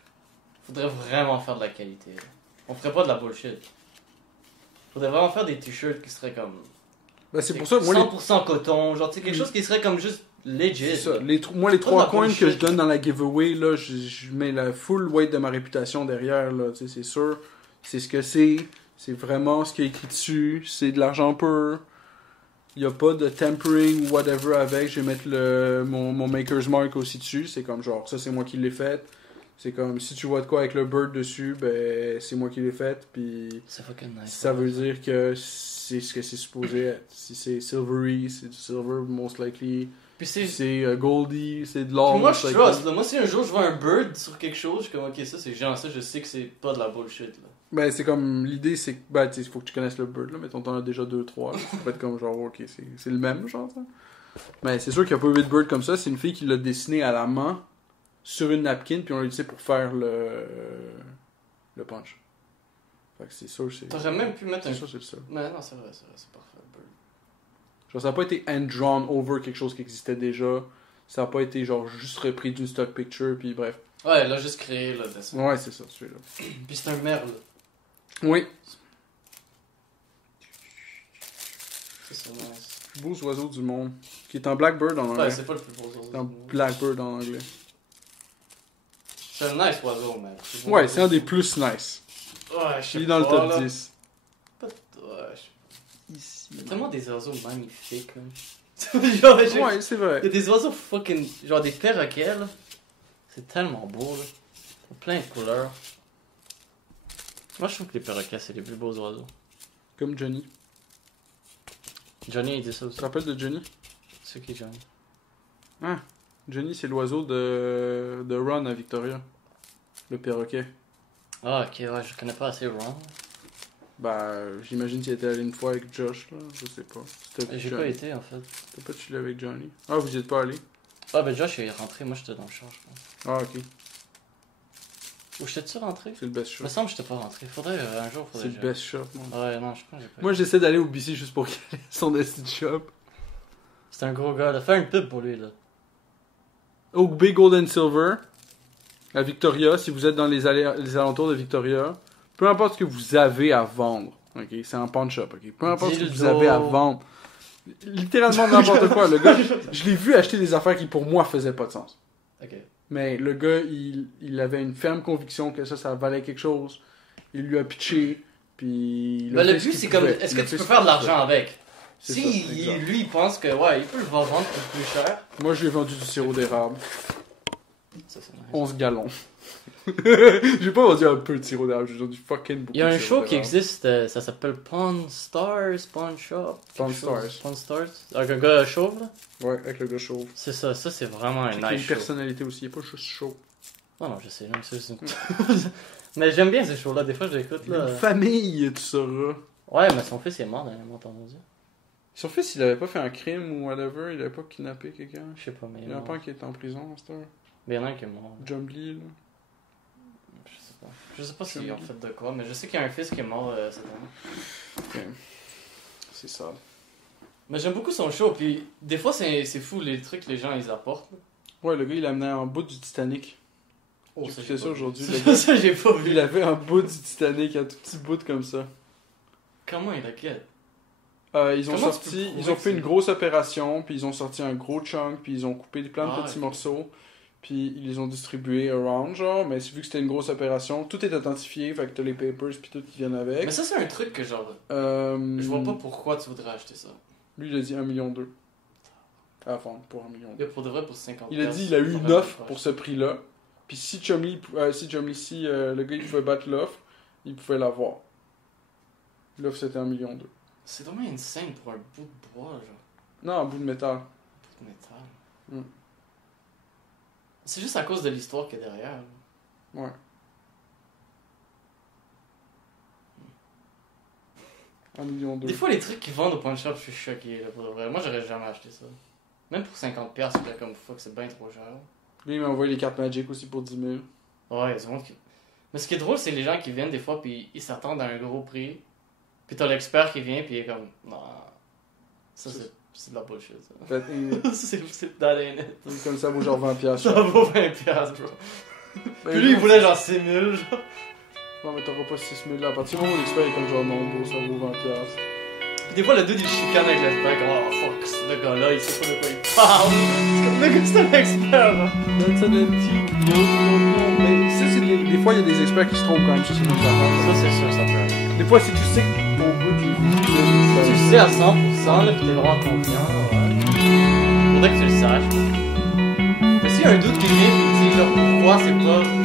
faudrait vraiment faire de la qualité. Là. On ferait pas de la bullshit. Faudrait vraiment faire des t-shirts qui seraient comme... Ben, c'est pour ça, moi, 100% coton, genre, tu sais, quelque chose qui serait comme juste legit. ça. Moi, les Pas 3 de la coins bullshit. que je donne dans la giveaway, là, je mets la full weight de ma réputation derrière, là, tu sais, c'est sûr. C'est ce que c'est vraiment ce qui est écrit dessus, c'est de l'argent pur. Il n'y a pas de tempering ou whatever avec. Je vais mettre mon Maker's Mark aussi dessus. C'est comme genre, ça c'est moi qui l'ai fait. C'est comme, si tu vois de quoi avec le bird dessus, ben c'est moi qui l'ai fait. Puis C'est fucking nice. ça veut dire que c'est ce que c'est supposé être. Si c'est silvery, c'est du silver, most likely. Puis Si c'est goldie, c'est de l'or. Puis moi most je likely. trust, là. Moi si un jour je vois un bird sur quelque chose, je suis comme ok ça c'est genre ça, je sais que c'est pas de la bullshit là. Ben c'est comme, l'idée c'est que, ben tu sais, faut que tu connaisses le bird là. Mettons, t'en as déjà 2-3. Tu peux être comme genre, ok, c'est le même genre ça. Mais c'est sûr qu'il n'y a pas eu de bird comme ça. C'est une fille qui l'a dessiné à la main sur une napkin, puis on l'a utilisé pour faire le punch. Fait que c'est sûr, c'est. T'aurais même pu mettre C'est un... sûr, c'est le seul. Mais non c'est vrai, c'est parfait le bird. Genre, ça n'a pas été hand-drawn over quelque chose qui existait déjà. Ça n'a pas été genre juste repris d'une stock picture, puis bref. Ouais, elle a juste créé le dessin. Ouais, c'est ça, celui-là. Puis c'est un merle. Oui. C'est nice. Le plus beau oiseau du monde. Qui est un blackbird en anglais. Ouais, c'est pas le plus beau oiseau. C'est un du monde. blackbird en anglais. C'est un nice oiseau, mec. Ouais, c'est un des plus nice. Ouais, je sais Il est dans le pas, top là. 10. Ouais, je- Ici. Il y a tellement des oiseaux magnifiques, là. Genre, Ouais, c'est vrai. il y a des oiseaux fucking... Genre des perroquets, là. C'est tellement beau, là. Il y a plein de couleurs. Moi, je trouve que les perroquets, c'est les plus beaux oiseaux. Comme Johnny. Johnny, il dit ça aussi. Tu te rappelles de Johnny? C'est qui, Johnny? Ah, Johnny, c'est l'oiseau de Ron à Victoria. Le perroquet. Ah, ok, ouais, je connais pas assez Ron. Bah, j'imagine qu'il était allé une fois avec Josh, là. Je sais pas. C'était avec J'ai pas Johnny. été, en fait. T'as pas chillé avec Johnny? Ah, vous y êtes pas allé? Ah, ben Josh, il est rentré. Moi, j'étais dans le char, je pense. Ah, ok. Ou j'étais-tu rentré? C'est le best Il shot. me semble que j'étais pas rentré. Faudrait, un jour, C'est faudrait le que j'aille. best shot, man. Ouais, non, je pense que j'ai pas Moi, j'essaie d'aller au BC juste pour qu'il ait son destin shop. C'est un gros gars, là. Fais une pub pour lui, là. Oak Bay Gold and Silver, à Victoria, si vous êtes dans les alentours de Victoria, peu importe ce que vous avez à vendre, ok, c'est un pawn shop, ok, peu importe ce que vous Dildo. avez à vendre, littéralement n'importe quoi, le gars, je l'ai vu acheter des affaires qui pour moi faisaient pas de sens. Ok. Mais le gars, il avait une ferme conviction que ça valait quelque chose, il lui a pitché, puis... il a Ben, le fait ce but, qu'il c'est comme, pouvait. est-ce Il a que tu fait peux ce faire de qu'il l'argent avec? C'est Si ça, exact. lui, il pense que, ouais, il peut le vendre pour plus cher. Moi, je lui ai vendu du sirop d'érable, Ça, c'est nice. 11 gallons. J'ai pas vendu un peu de sirop d'érable, j'ai vendu fucking beaucoup Il y a de un sirop show qui d'érable. existe, ça s'appelle Pawn Stars, Pawn Shop. Pawn quelque chose. Stars. Pawn Stars. Avec un gars chauve, là. Ouais, avec le gars chauve. C'est ça, c'est vraiment un Il a nice une show. personnalité aussi, il est pas juste chaud. Oh non, je sais, non, c'est Mais j'aime bien ces shows-là, des fois je l'écoute, Il a là. une famille, tu sauras. Ouais, mais son fils est mort dernièrement, t'as entendu? Son fils, il avait pas fait un crime ou whatever, il avait pas kidnappé quelqu'un. Je sais pas, mais Il y en a pas un qui est en prison, à cette heure. Mais il y en a un qui est mort. Jumbly, là. Je sais pas. Je sais pas s'ils ont fait de quoi, mais je sais qu'il y a un fils qui est mort cette année. Ok. C'est ça. Mais j'aime beaucoup son show, puis des fois c'est fou les trucs que les gens ils apportent. Là. Ouais, le gars, il amenait un bout du Titanic. Oh, J'ai ça, écouté j'ai ça pas aujourd'hui, vu. le gars. Ça, j'ai pas vu. Il avait un bout du Titanic, un tout petit bout comme ça. Comment il a quitté? Ils ont Comment tu sorti, peux prouver ils ont que fait une c'est- grosse opération, puis ils ont sorti un gros chunk, puis ils ont coupé plein de Ah, petits ok. morceaux, puis ils les ont distribués around, genre, mais vu que c'était une grosse opération, tout est authentifié, fait que t'as les papers puis tout qui viennent avec. Mais ça c'est un truc que genre, je vois pas pourquoi tu voudrais acheter ça. Lui, il a dit 1,2 million. À vendre pour 1,2 million. Il y a pour de vrai pour 50. Il a dit il a eu une offre pour ce prix-là, puis si le gars il pouvait battre l'offre, il pouvait l'avoir. L'offre c'était 1,2 million. C'est vraiment une scène pour un bout de bois, genre. Non, un bout de métal. Un bout de métal. Mm. C'est juste à cause de l'histoire qu'il y a derrière. là. Ouais. 1,2 million. Des fois, les trucs qu'ils vendent au pawn shop, je suis choqué, là, pour de vrai. Moi, j'aurais jamais acheté ça. Même pour 50$, c'est comme fuck, c'est bien trop cher. Lui, il m'a envoyé les cartes Magic aussi pour 10 000. Ouais, il y a du monde qui... Mais ce qui est drôle, c'est les gens qui viennent des fois, puis ils s'attendent à un gros prix. Puis t'as l'expert qui vient, puis il est comme, non, ça c'est de la bullshit. Ça. c'est that ain't it. Comme ça vaut genre 20$. Ça vaut 20$, bro. Ben, Puis lui, il voulait genre 6 000, genre. Non, mais t'auras pas 6 000 là. À partir du moment où l'expert est comme genre non, bro, ça vaut 20$. Puis des fois, le dude il chicane avec l'expert, comme, oh fuck, ce gars-là, il sait pas de quoi il parle. C'est comme, le gars, c'est un expert, là. That's an antique. Mais ça, c'est des fois, il y a des experts qui se trompent quand même sur ces affaires. Ça, c'est sûr, ça peut arriver. Des fois, si tu sais que ton bout est Si tu sais à 100%, là, pis t'es vraiment confiant, ouais. Faudrait que tu le saches. Mais s'il y a un doute qui vient, pis tu dis, genre, pourquoi c'est pas